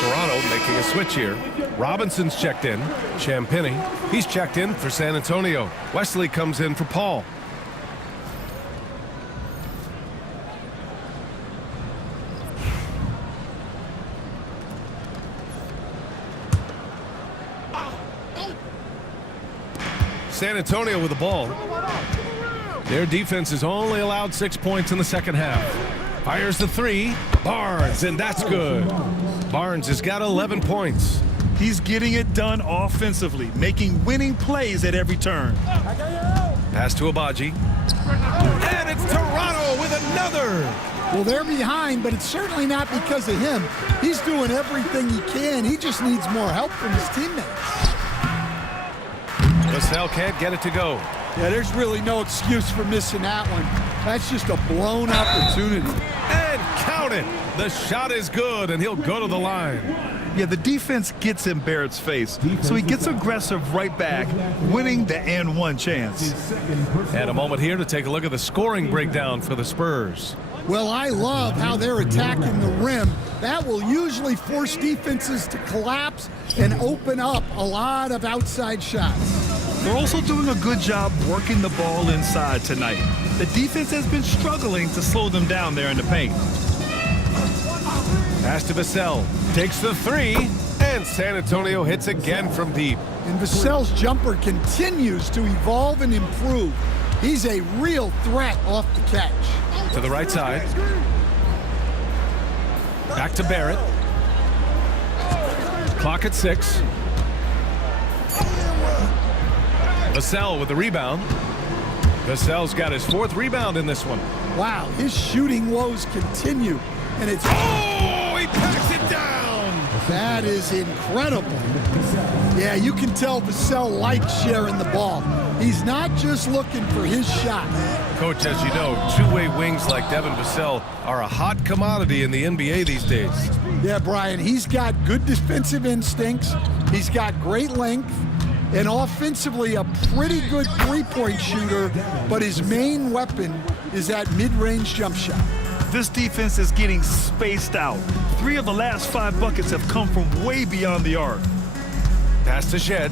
Toronto making a switch here. Robinson's checked in. Champagny, he's checked in for San Antonio. Wesley comes in for Paul. San Antonio with the ball. Their defense has only allowed 6 points in the second half. Fires the 3. Barnes, and that's good. Barnes has got 11 points. He's getting it done offensively, making winning plays at every turn. Pass to Abaji. And it's Toronto with another. Well, they're behind, but it's certainly not because of him. He's doing everything he can. He just needs more help from his teammates. Vassell can't get it to go. Yeah, there's really no excuse for missing that one. That's just a blown opportunity. And count it. The shot is good, and he'll go to the line. Yeah, the defense gets in Barrett's face, so he gets aggressive right back, winning the and one chance. And a moment here to take a look at the scoring breakdown for the Spurs. Well, I love how they're attacking the rim. That will usually force defenses to collapse and open up a lot of outside shots. They're also doing a good job working the ball inside tonight. The defense has been struggling to slow them down there in the paint. Pass to Vassell. Takes the 3, and San Antonio hits again from deep. And Vassell's jumper continues to evolve and improve. He's a real threat off the catch. To the right side. Back to Barrett. Clock at 6. Vassell with the rebound. Vassell's got his 4th rebound in this one. Wow, his shooting woes continue. And it's... Oh, he packs it down! That is incredible. Yeah, you can tell Vassell likes sharing the ball. He's not just looking for his shot. Coach, as you know, two-way wings like Devin Vassell are a hot commodity in the NBA these days. Yeah, Brian, he's got good defensive instincts. He's got great length. And offensively, a pretty good three-point shooter, but his main weapon is that mid-range jump shot. This defense is getting spaced out. 3 of the last 5 buckets have come from way beyond the arc. Pass to Shed.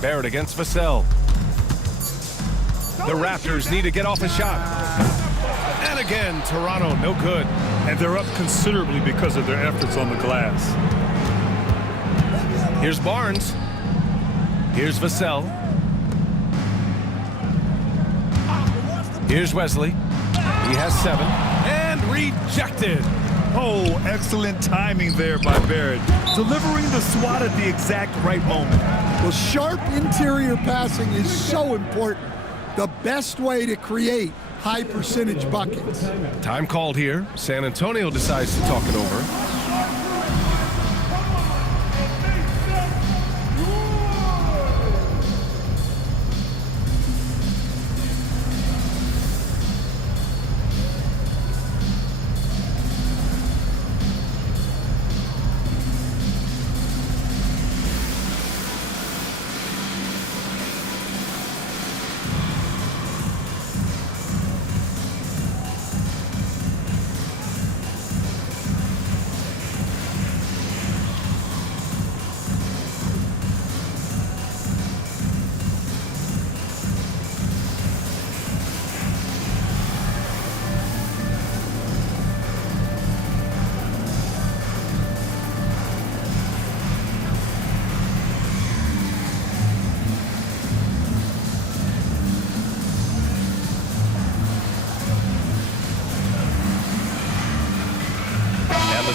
Barrett against Vassell. The Raptors need to get off a shot. And again, Toronto, no good. And they're up considerably because of their efforts on the glass. Here's Barnes. Here's Vassell. Here's Wesley. He has 7. And rejected. Oh, excellent timing there by Barrett. Delivering the swat at the exact right moment. Well, sharp interior passing is so important. The best way to create high percentage buckets. Time called here. San Antonio decides to talk it over.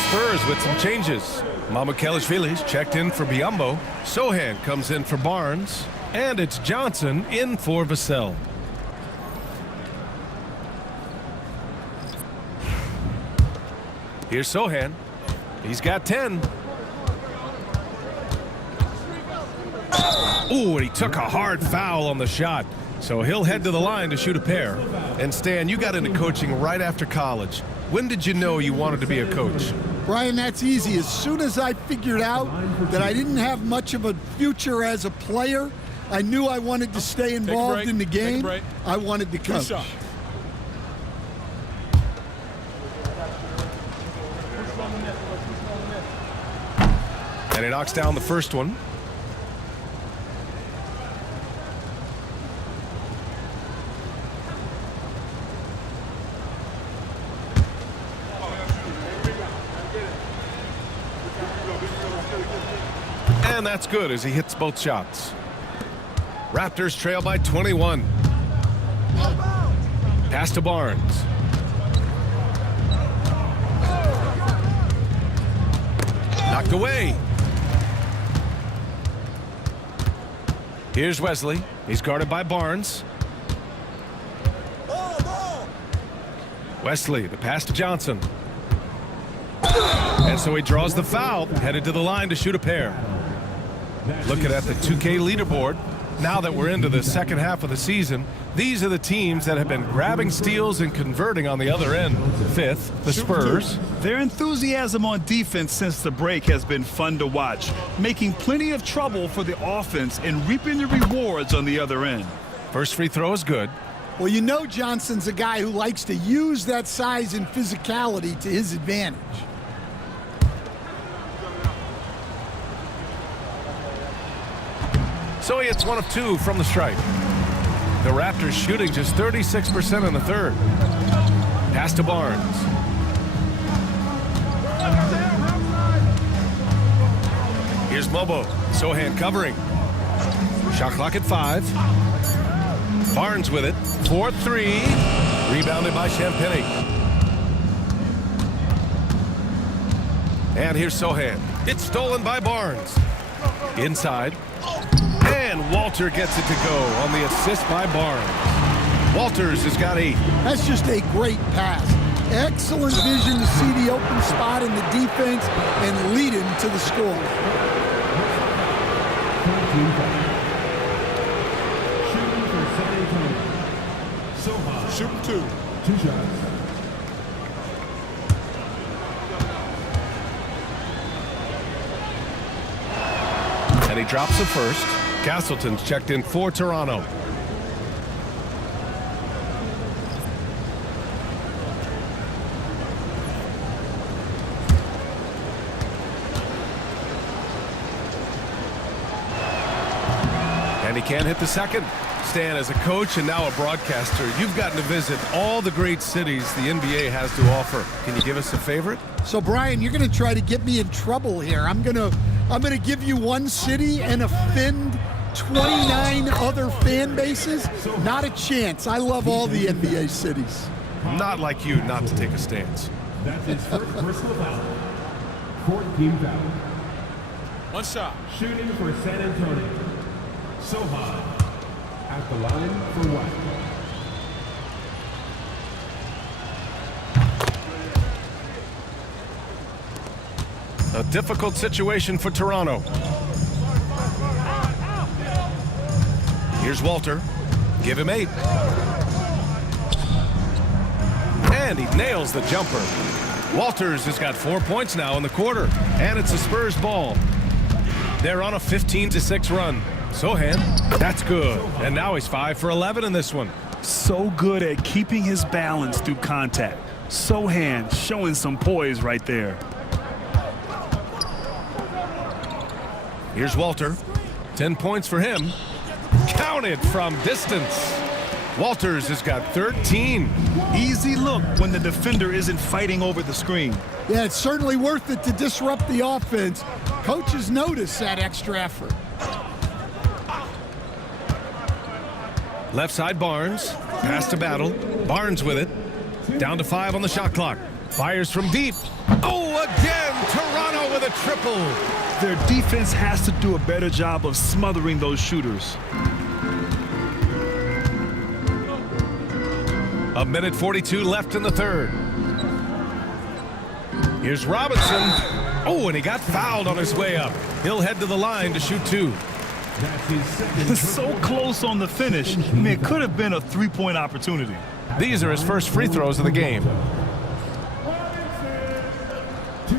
Spurs with some changes. Mamukelashvili's checked in for Biyombo. Sohan comes in for Barnes. And it's Johnson in for Vassell. Here's Sohan. He's got 10. Ooh, and he took a hard foul on the shot. So he'll head to the line to shoot a pair. And Stan, you got into coaching right after college. When did you know you wanted to be a coach? Brian, that's easy. As soon as I figured out that I didn't have much of a future as a player, I knew I wanted to stay involved in the game. I wanted to coach. And he knocks down the first one. And that's good as he hits both shots. Raptors trail by 21. Pass to Barnes. Knocked away. Here's Wesley. He's guarded by Barnes. Wesley, the pass to Johnson. And so he draws the foul, headed to the line to shoot a pair. Looking at the 2K leaderboard, now that we're into the second half of the season, these are the teams that have been grabbing steals and converting on the other end. Fifth, the Spurs. Their enthusiasm on defense since the break has been fun to watch, making plenty of trouble for the offense and reaping the rewards on the other end. First free throw is good. Well, you know Johnson's a guy who likes to use that size and physicality to his advantage. So he hits 1 of 2 from the stripe. The Raptors shooting just 36% in the third. Pass to Barnes. Here's Mobo. Sohan covering. Shot clock at 5. Barnes with it. 4-3. Rebounded by Champagny. And here's Sohan. It's stolen by Barnes. Inside. And Walter gets it to go on the assist by Barnes. Walters has got 8. That's just a great pass. Excellent vision to see the open spot in the defense and lead him to the score. Shooting 2. 2 shots. And he drops the first. Castleton's checked in for Toronto. And he can't hit the second. Stan, as a coach and now a broadcaster, you've gotten to visit all the great cities the NBA has to offer. Can you give us a favorite? So, Brian, you're going to try to get me in trouble here. I'm going to give you one city and offend 29 other fan bases. Not a chance. I love all the NBA cities. Not like you not to take a stance. That's his first personal foul. 4th team foul. One shot. Shooting for San Antonio. Soha at the line for White. A difficult situation for Toronto. Here's Walter. Give him 8. And he nails the jumper. Walters has got 4 points now in the quarter, and it's a Spurs ball. They're on a 15-6 run. Sohan, that's good. And now he's 5 for 11 in this one. So good at keeping his balance through contact. Sohan showing some poise right there. Here's Walter. 10 points for him. Counted from distance. Walters has got 13. Easy look when the defender isn't fighting over the screen. Yeah, it's certainly worth it to disrupt the offense. Coaches notice that extra effort. Left side Barnes. Pass to Battle. Barnes with it. Down to 5 on the shot clock. Fires from deep. Oh, again! Toronto with a triple. Their defense has to do a better job of smothering those shooters. A minute 42 left in the third. Here's Robinson. Oh, and he got fouled on his way up. He'll head to the line to shoot 2. That's his second. So close on the finish. I mean, it could have been a three-point opportunity. These are his first free throws of the game. 2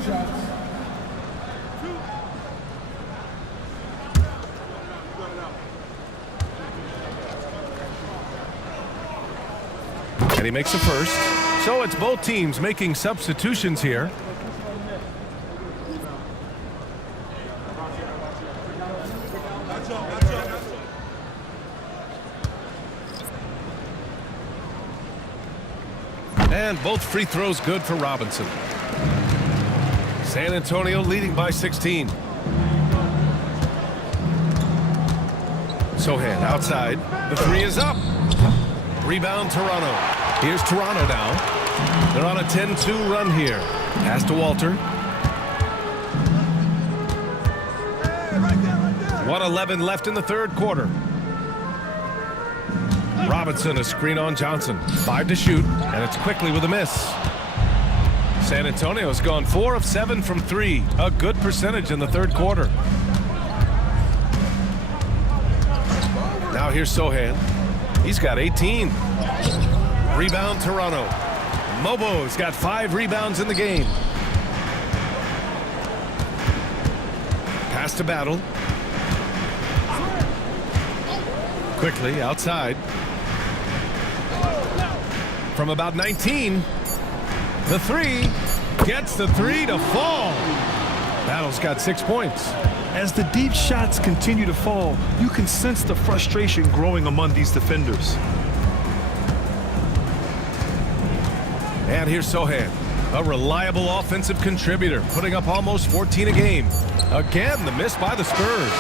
shots. And he makes the first. So it's both teams making substitutions here. And both free throws good for Robinson. San Antonio leading by 16. Sohan outside. The 3 is up. Rebound Toronto. Here's Toronto now. They're on a 10-2 run here. Pass to Walter. 1:11 left in the third quarter. Robinson a screen on Johnson. 5 to shoot, and it's quickly with a miss. San Antonio's gone 4 of 7 from 3. A good percentage in the third quarter. Now here's Sohan. He's got 18. Rebound Toronto. Mobo's got 5 rebounds in the game. Pass to Battle. Quickly outside. From about 19. The 3. Gets the 3 to fall. Battle's got 6 points. As the deep shots continue to fall, you can sense the frustration growing among these defenders. And here's Sohan, a reliable offensive contributor, putting up almost 14 a game. Again, the miss by the Spurs.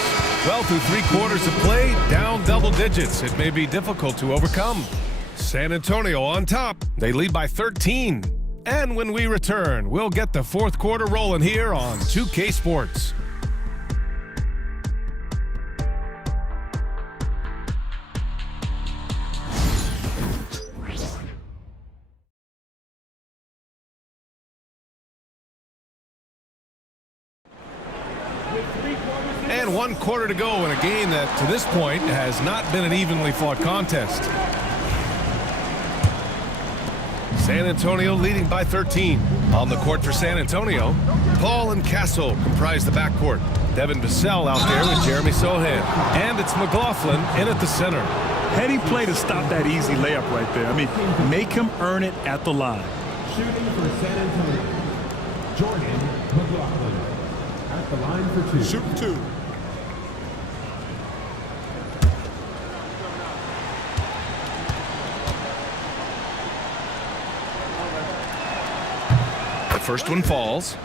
Well, through 3 quarters of play, down double digits. It may be difficult to overcome. San Antonio on top. They lead by 13. And when we return, we'll get the fourth quarter rolling here on 2K Sports. And 1 quarter to go in a game that, to this point, has not been an evenly fought contest. San Antonio leading by 13. On the court for San Antonio, Paul and Castle comprise the backcourt. Devin Vassell out there with Jeremy Sohan. And it's McLaughlin in at the center. Heady play to stop that easy layup right there. I mean, make him earn it at the line. Shooting for San Antonio. Jordan McLaughlin at the line for 2. Shooting 2. First one falls.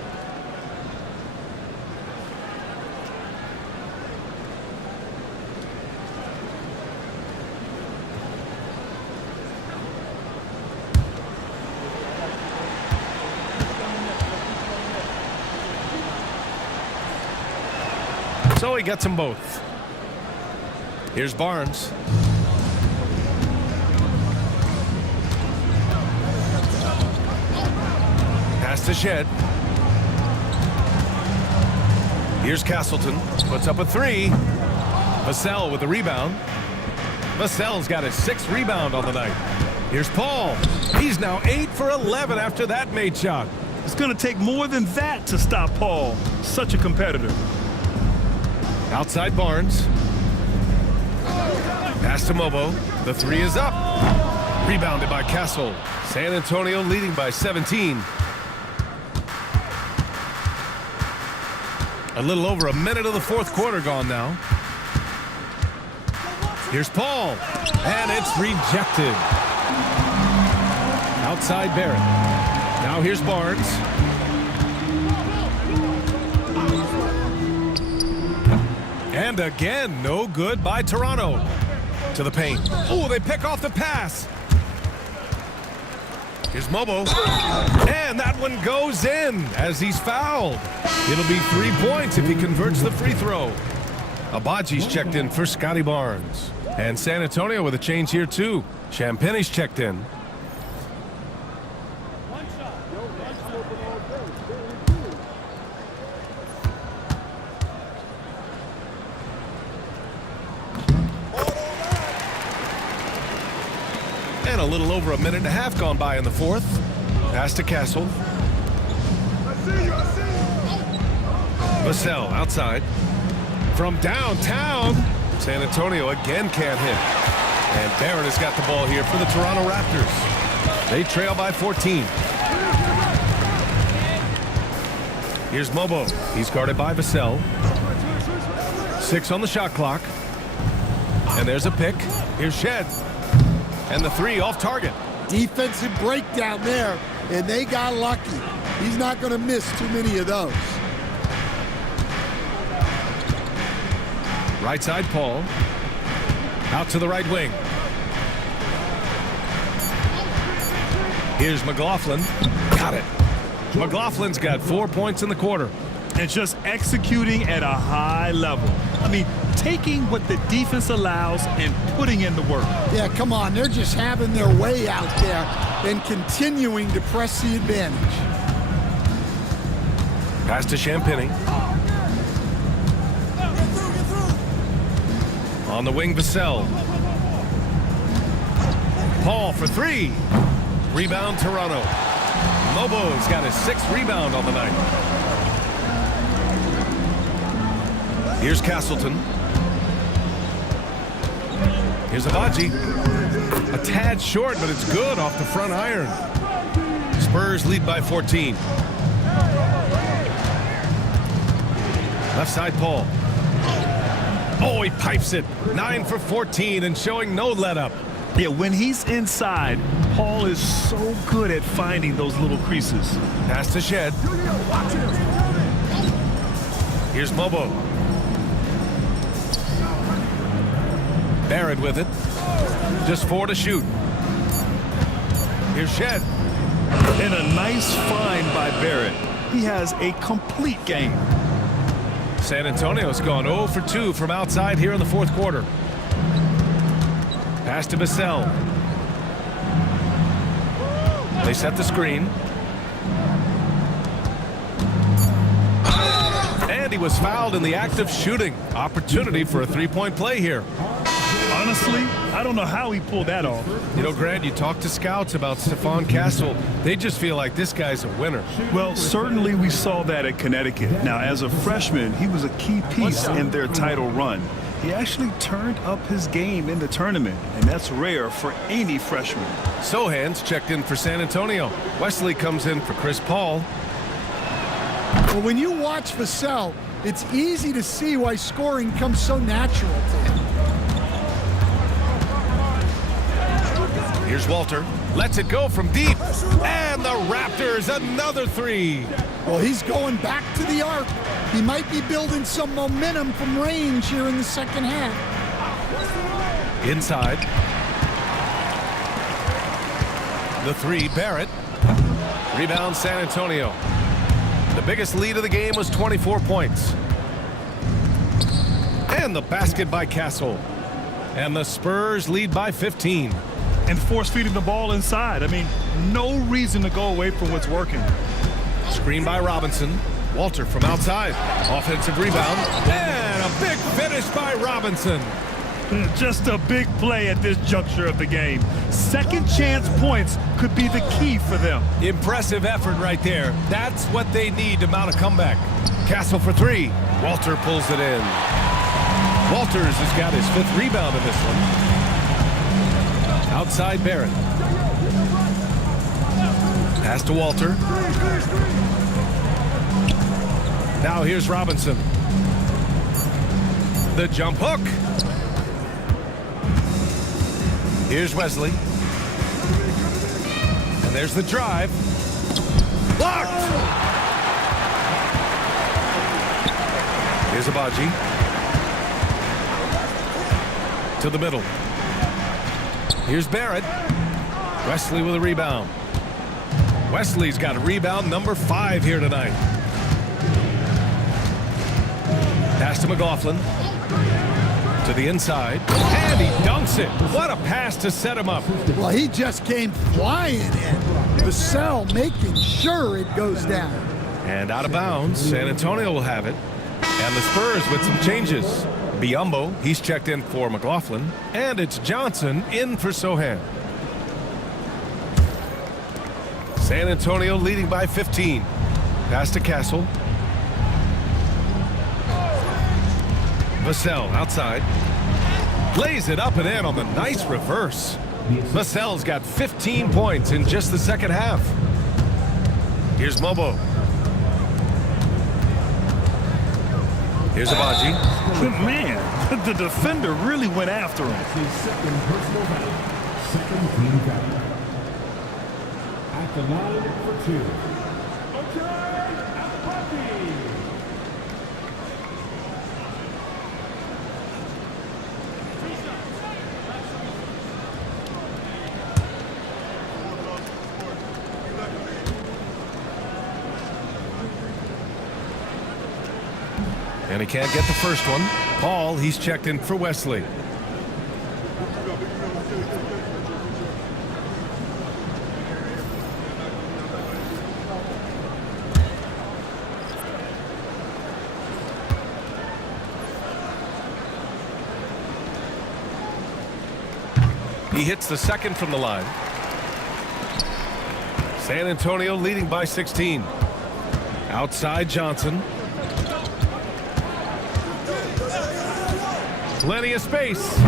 So he gets them both. Here's Barnes. Pass to Shed. Here's Castleton. Puts up a three. Vassell with the rebound. Vassell's got his 6th rebound on the night. Here's Paul. He's now 8 for 11 after that made shot. It's going to take more than that to stop Paul. Such a competitor. Outside Barnes. Pass to Mobo. The 3 is up. Rebounded by Castle. San Antonio leading by 17. A little over a minute of the 4th quarter gone now. Here's Paul. And it's rejected. Outside Barrett. Now here's Barnes. And again, no good by Toronto. To the paint. Oh, they pick off the pass. Here's Mobo. And that one goes in as he's fouled. It'll be 3 points if he converts the free throw. Abaji's checked in for Scotty Barnes. And San Antonio with a change here too. Champagne's checked in. And a little over a minute and a half gone by in the 4th. Pass to Castle. Vassell outside. From downtown, San Antonio again can't hit. And Barrett has got the ball here for the Toronto Raptors. They trail by 14. Here's Mobo. He's guarded by Vassell. 6 on the shot clock. And there's a pick. Here's Shed. And the 3 off target. Defensive breakdown there, and they got lucky. He's not going to miss too many of those. Right side Paul. Out to the right wing. Here's McLaughlin. Got it. McLaughlin's got 4 points in the quarter. And just executing at a high level. I mean, taking what the defense allows and putting in the work. Yeah, come on. They're just having their way out there and continuing to press the advantage. Pass to Champagnie. On the wing, Vassell. Paul for 3. Rebound, Toronto. Mobo's got his 6th rebound on the night. Here's Castleton. Here's Abaji. A tad short, but it's good off the front iron. Spurs lead by 14. Left side, Paul. Oh, he pipes it. 9 for 14 and showing no let up. Yeah, when he's inside, Paul is so good at finding those little creases. Pass to Shed. Here's Mobo. Barrett with it. Just 4 to shoot. Here's Shed. And a nice find by Barrett. He has a complete game. San Antonio's gone 0 for 2 from outside here in the 4th quarter. Pass to Vassell. They set the screen. And he was fouled in the act of shooting. Opportunity for a 3-point play here. Honestly, I don't know how he pulled that off. You know, Grant, you talk to scouts about Stephon Castle. They just feel like this guy's a winner. Well, certainly we saw that at Connecticut. Now, as a freshman, he was a key piece in their title run. He actually turned up his game in the tournament, and that's rare for any freshman. Sohan's checked in for San Antonio. Wesley comes in for Chris Paul. Well, when you watch Vassell, it's easy to see why scoring comes so natural to him. Here's Walter. Lets it go from deep. And the Raptors, another three. Well, he's going back to the arc. He might be building some momentum from range here in the second half. Inside. The three, Barrett. Rebound, San Antonio. The biggest lead of the game was 24 points. And the basket by Castle. And the Spurs lead by 15. And force feeding the ball inside. I mean, no reason to go away from what's working. Screen by Robinson. Walter from outside. Offensive rebound. And a big finish by Robinson. Just a big play at this juncture of the game. Second chance points could be the key for them. Impressive effort right there. That's what they need to mount a comeback. Castle for three. Walter pulls it in. Walters has got his 5th rebound in this one. Outside Barrett. Pass to Walter. Now here's Robinson. The jump hook. Here's Wesley. And there's the drive. Blocked! Here's Abaji. To the middle. Here's Barrett. Wesley with a rebound. Wesley's got a rebound number 5 here tonight. Pass to McLaughlin. To the inside. And he dunks it. What a pass to set him up. Well, he just came flying in. Vassell making sure it goes down. And out of bounds. San Antonio will have it. And the Spurs with some changes. Biyombo, he's checked in for McLaughlin. And it's Johnson in for Sohan. San Antonio leading by 15. Pass to Castle. Vassell outside. Lays it up and in on the nice reverse. Vassell's got 15 points in just the second half. Here's Mobo. Here's Abaji. Man, the defender really went after him. His second personal foul. Second team foul. At the line for 2. And he can't get the first one. Paul, he's checked in for Wesley. He hits the second from the line. San Antonio leading by 16. Outside Johnson. Plenty of space.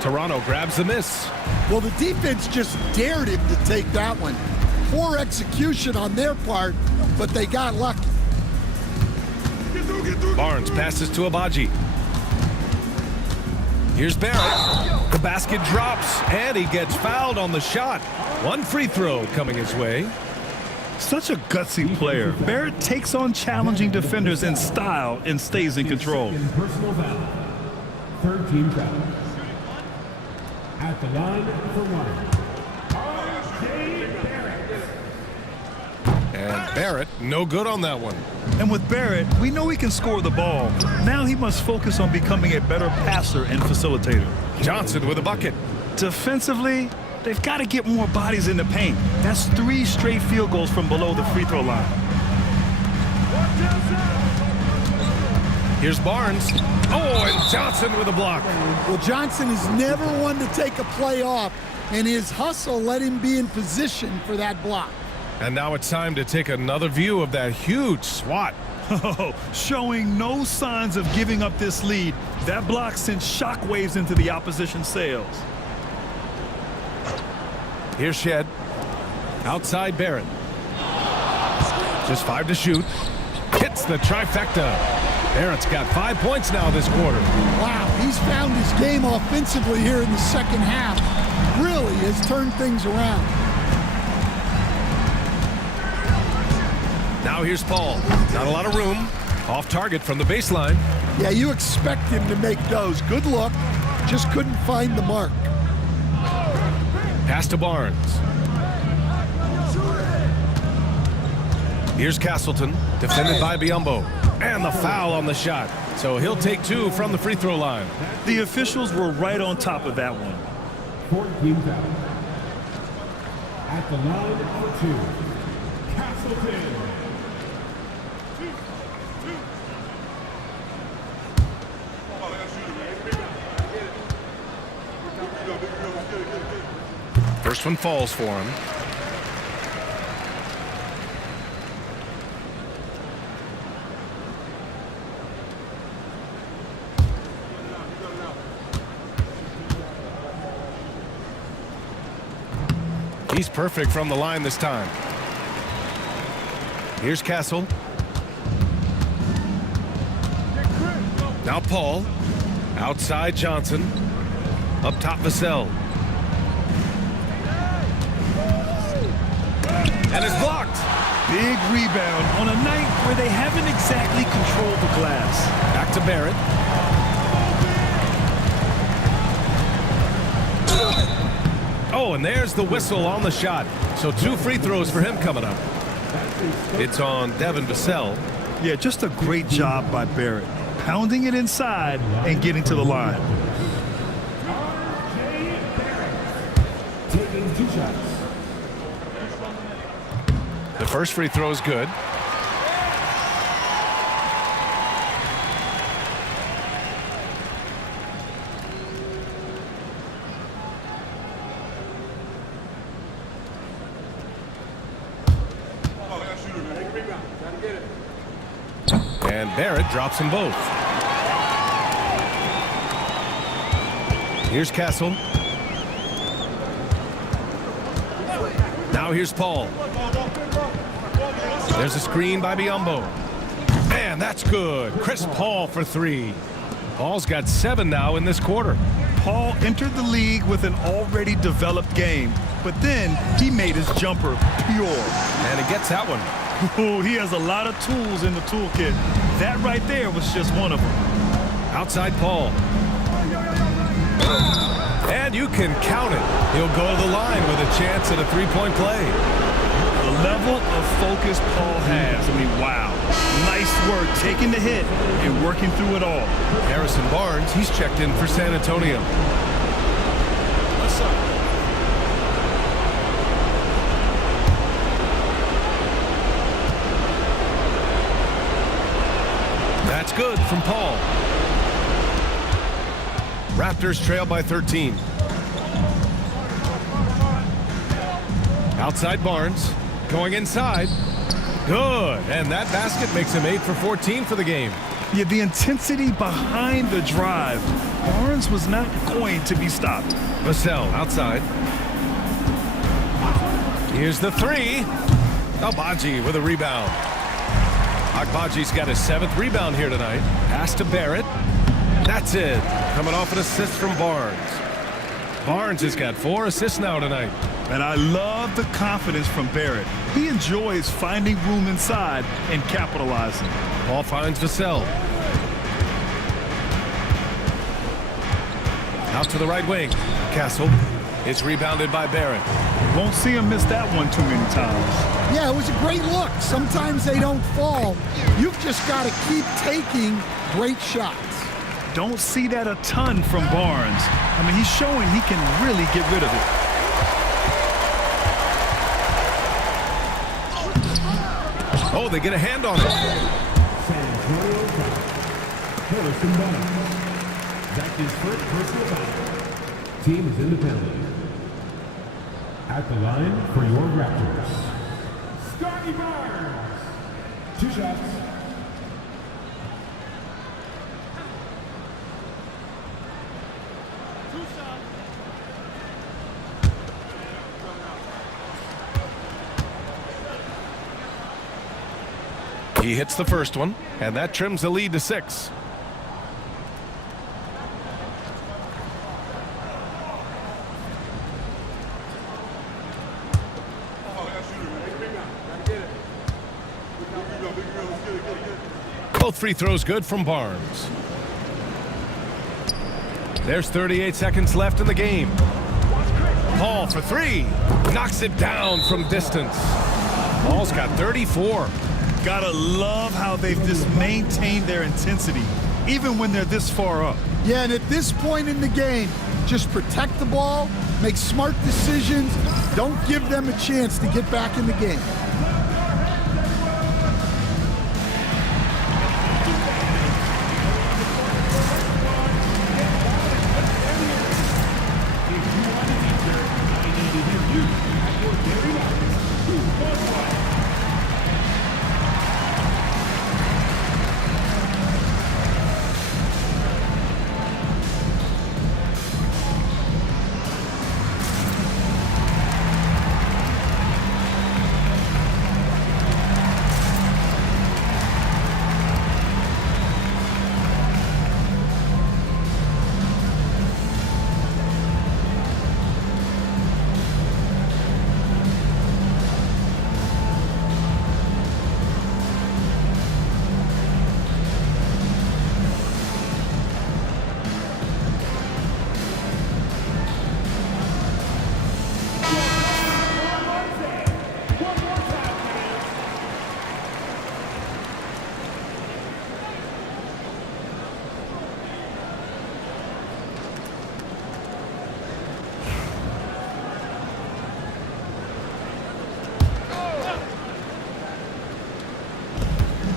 Toronto grabs the miss. Well, the defense just dared him to take that one. Poor execution on their part, but they got lucky. Barnes passes to Abaji. Here's Barrett. The basket drops, and he gets fouled on the shot. One free throw coming his way. Such a gutsy player. Barrett takes on challenging defenders in style and stays in control. Personal foul. Third team foul. At the line for 1. And Barrett, no good on that one. And with Barrett, we know he can score the ball. Now he must focus on becoming a better passer and facilitator. Johnson with a bucket. Defensively, they've got to get more bodies in the paint. That's 3 straight field goals from below the free throw line. Here's Barnes. Oh, and Johnson with a block. Well, Johnson is never one to take a play off, and his hustle let him be in position for that block. And now it's time to take another view of that huge swat. Oh, showing no signs of giving up this lead. That block sent shockwaves into the opposition sails. Here's Shed. Outside Barrett. Just 5 to shoot. Hits the trifecta. Barrett's got 5 points now this quarter. Wow, he's found his game offensively here in the second half. Really has turned things around. Now here's Paul. Not a lot of room. Off target from the baseline. Yeah, you expect him to make those. Good look. Just couldn't find the mark. Pass to Barnes. Here's Castleton, defended by Biyombo. And the foul on the shot. So he'll take 2 from the free throw line. The officials were right on top of that one. 14 foul. At the line for 2, Castleton. First one falls for him. He's perfect from the line this time. Here's Castle. Now Paul. Outside Johnson. Up top Vassell. And it's blocked. Big rebound on a night where they haven't exactly controlled the glass. Back to Barrett. Oh, and there's the whistle on the shot. So 2 free throws for him coming up. It's on Devin Vassell. Yeah, just a great job by Barrett. Pounding it inside and getting to the line. Taking 2 shots. The first free throw is good. And Barrett drops them both. Here's Castle. Now here's Paul. There's a screen by Biyombo. And that's good. Chris Paul for 3. Paul's got 7 now in this quarter. Paul entered the league with an already developed game, but then he made his jumper pure. And he gets that one. Ooh, he has a lot of tools in the toolkit. That right there was just one of them. Outside Paul. And you can count it. He'll go to the line with a chance at a 3-point play. The level of focus Paul has, I mean, wow. Nice work taking the hit and working through it all. Harrison Barnes, he's checked in for San Antonio. What's up? That's good from Paul. Raptors trail by 13. Outside Barnes. Going inside. Good. And that basket makes him 8 for 14 for the game. Yeah, the intensity behind the drive. Barnes was not going to be stopped. Vassell outside. Here's the 3. Agbaji with a rebound. Agbaji's got his 7th rebound here tonight. Pass to Barrett. That's it. Coming off an assist from Barnes. Barnes has got 4 assists now tonight. And I love the confidence from Barrett. He enjoys finding room inside and capitalizing. Ball finds Vassell. Out to the right wing. Castle is rebounded by Barrett. Won't see him miss that one too many times. Yeah, it was a great look. Sometimes they don't fall. You've just got to keep taking great shots. Don't see that a ton from Barnes. I mean, he's showing he can really get rid of it. Oh, they get a hand on it. San Antonio Harrison Barnes. That's his first personal foul. Team is in the penalty. At the line for your Raptors, Scotty Barnes. 2 shots. He hits the first one, and that trims the lead to 6. Both free throws good from Barnes. There's 38 seconds left in the game. Paul for three. Knocks it down from distance. Paul's got 34. Gotta love how they've just maintained their intensity, even when they're this far up. Yeah, and at this point in the game, just protect the ball, make smart decisions, don't give them a chance to get back in the game.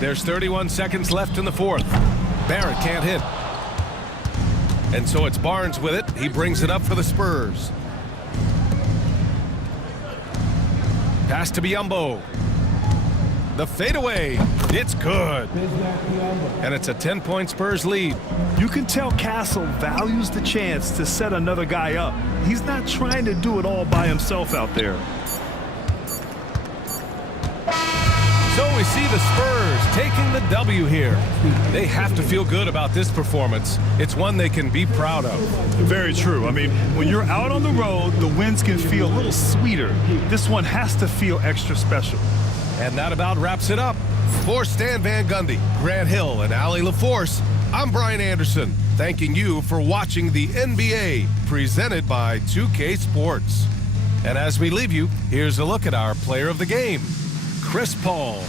There's 31 seconds left in the fourth. Barrett can't hit. And so it's Barnes with it. He brings it up for the Spurs. Pass to Biyombo. The fadeaway. It's good. And it's a 10-point Spurs lead. You can tell Castle values the chance to set another guy up. He's not trying to do it all by himself out there. So we see the Spurs taking the W here. They have to feel good about this performance. It's one they can be proud of. Very true. I mean, when you're out on the road, the wins can feel a little sweeter. This one has to feel extra special. And that about wraps it up. For Stan Van Gundy, Grant Hill, and Allie LaForce, I'm Brian Anderson, thanking you for watching the NBA presented by 2K Sports. And as we leave you, here's a look at our player of the game, Chris Paul.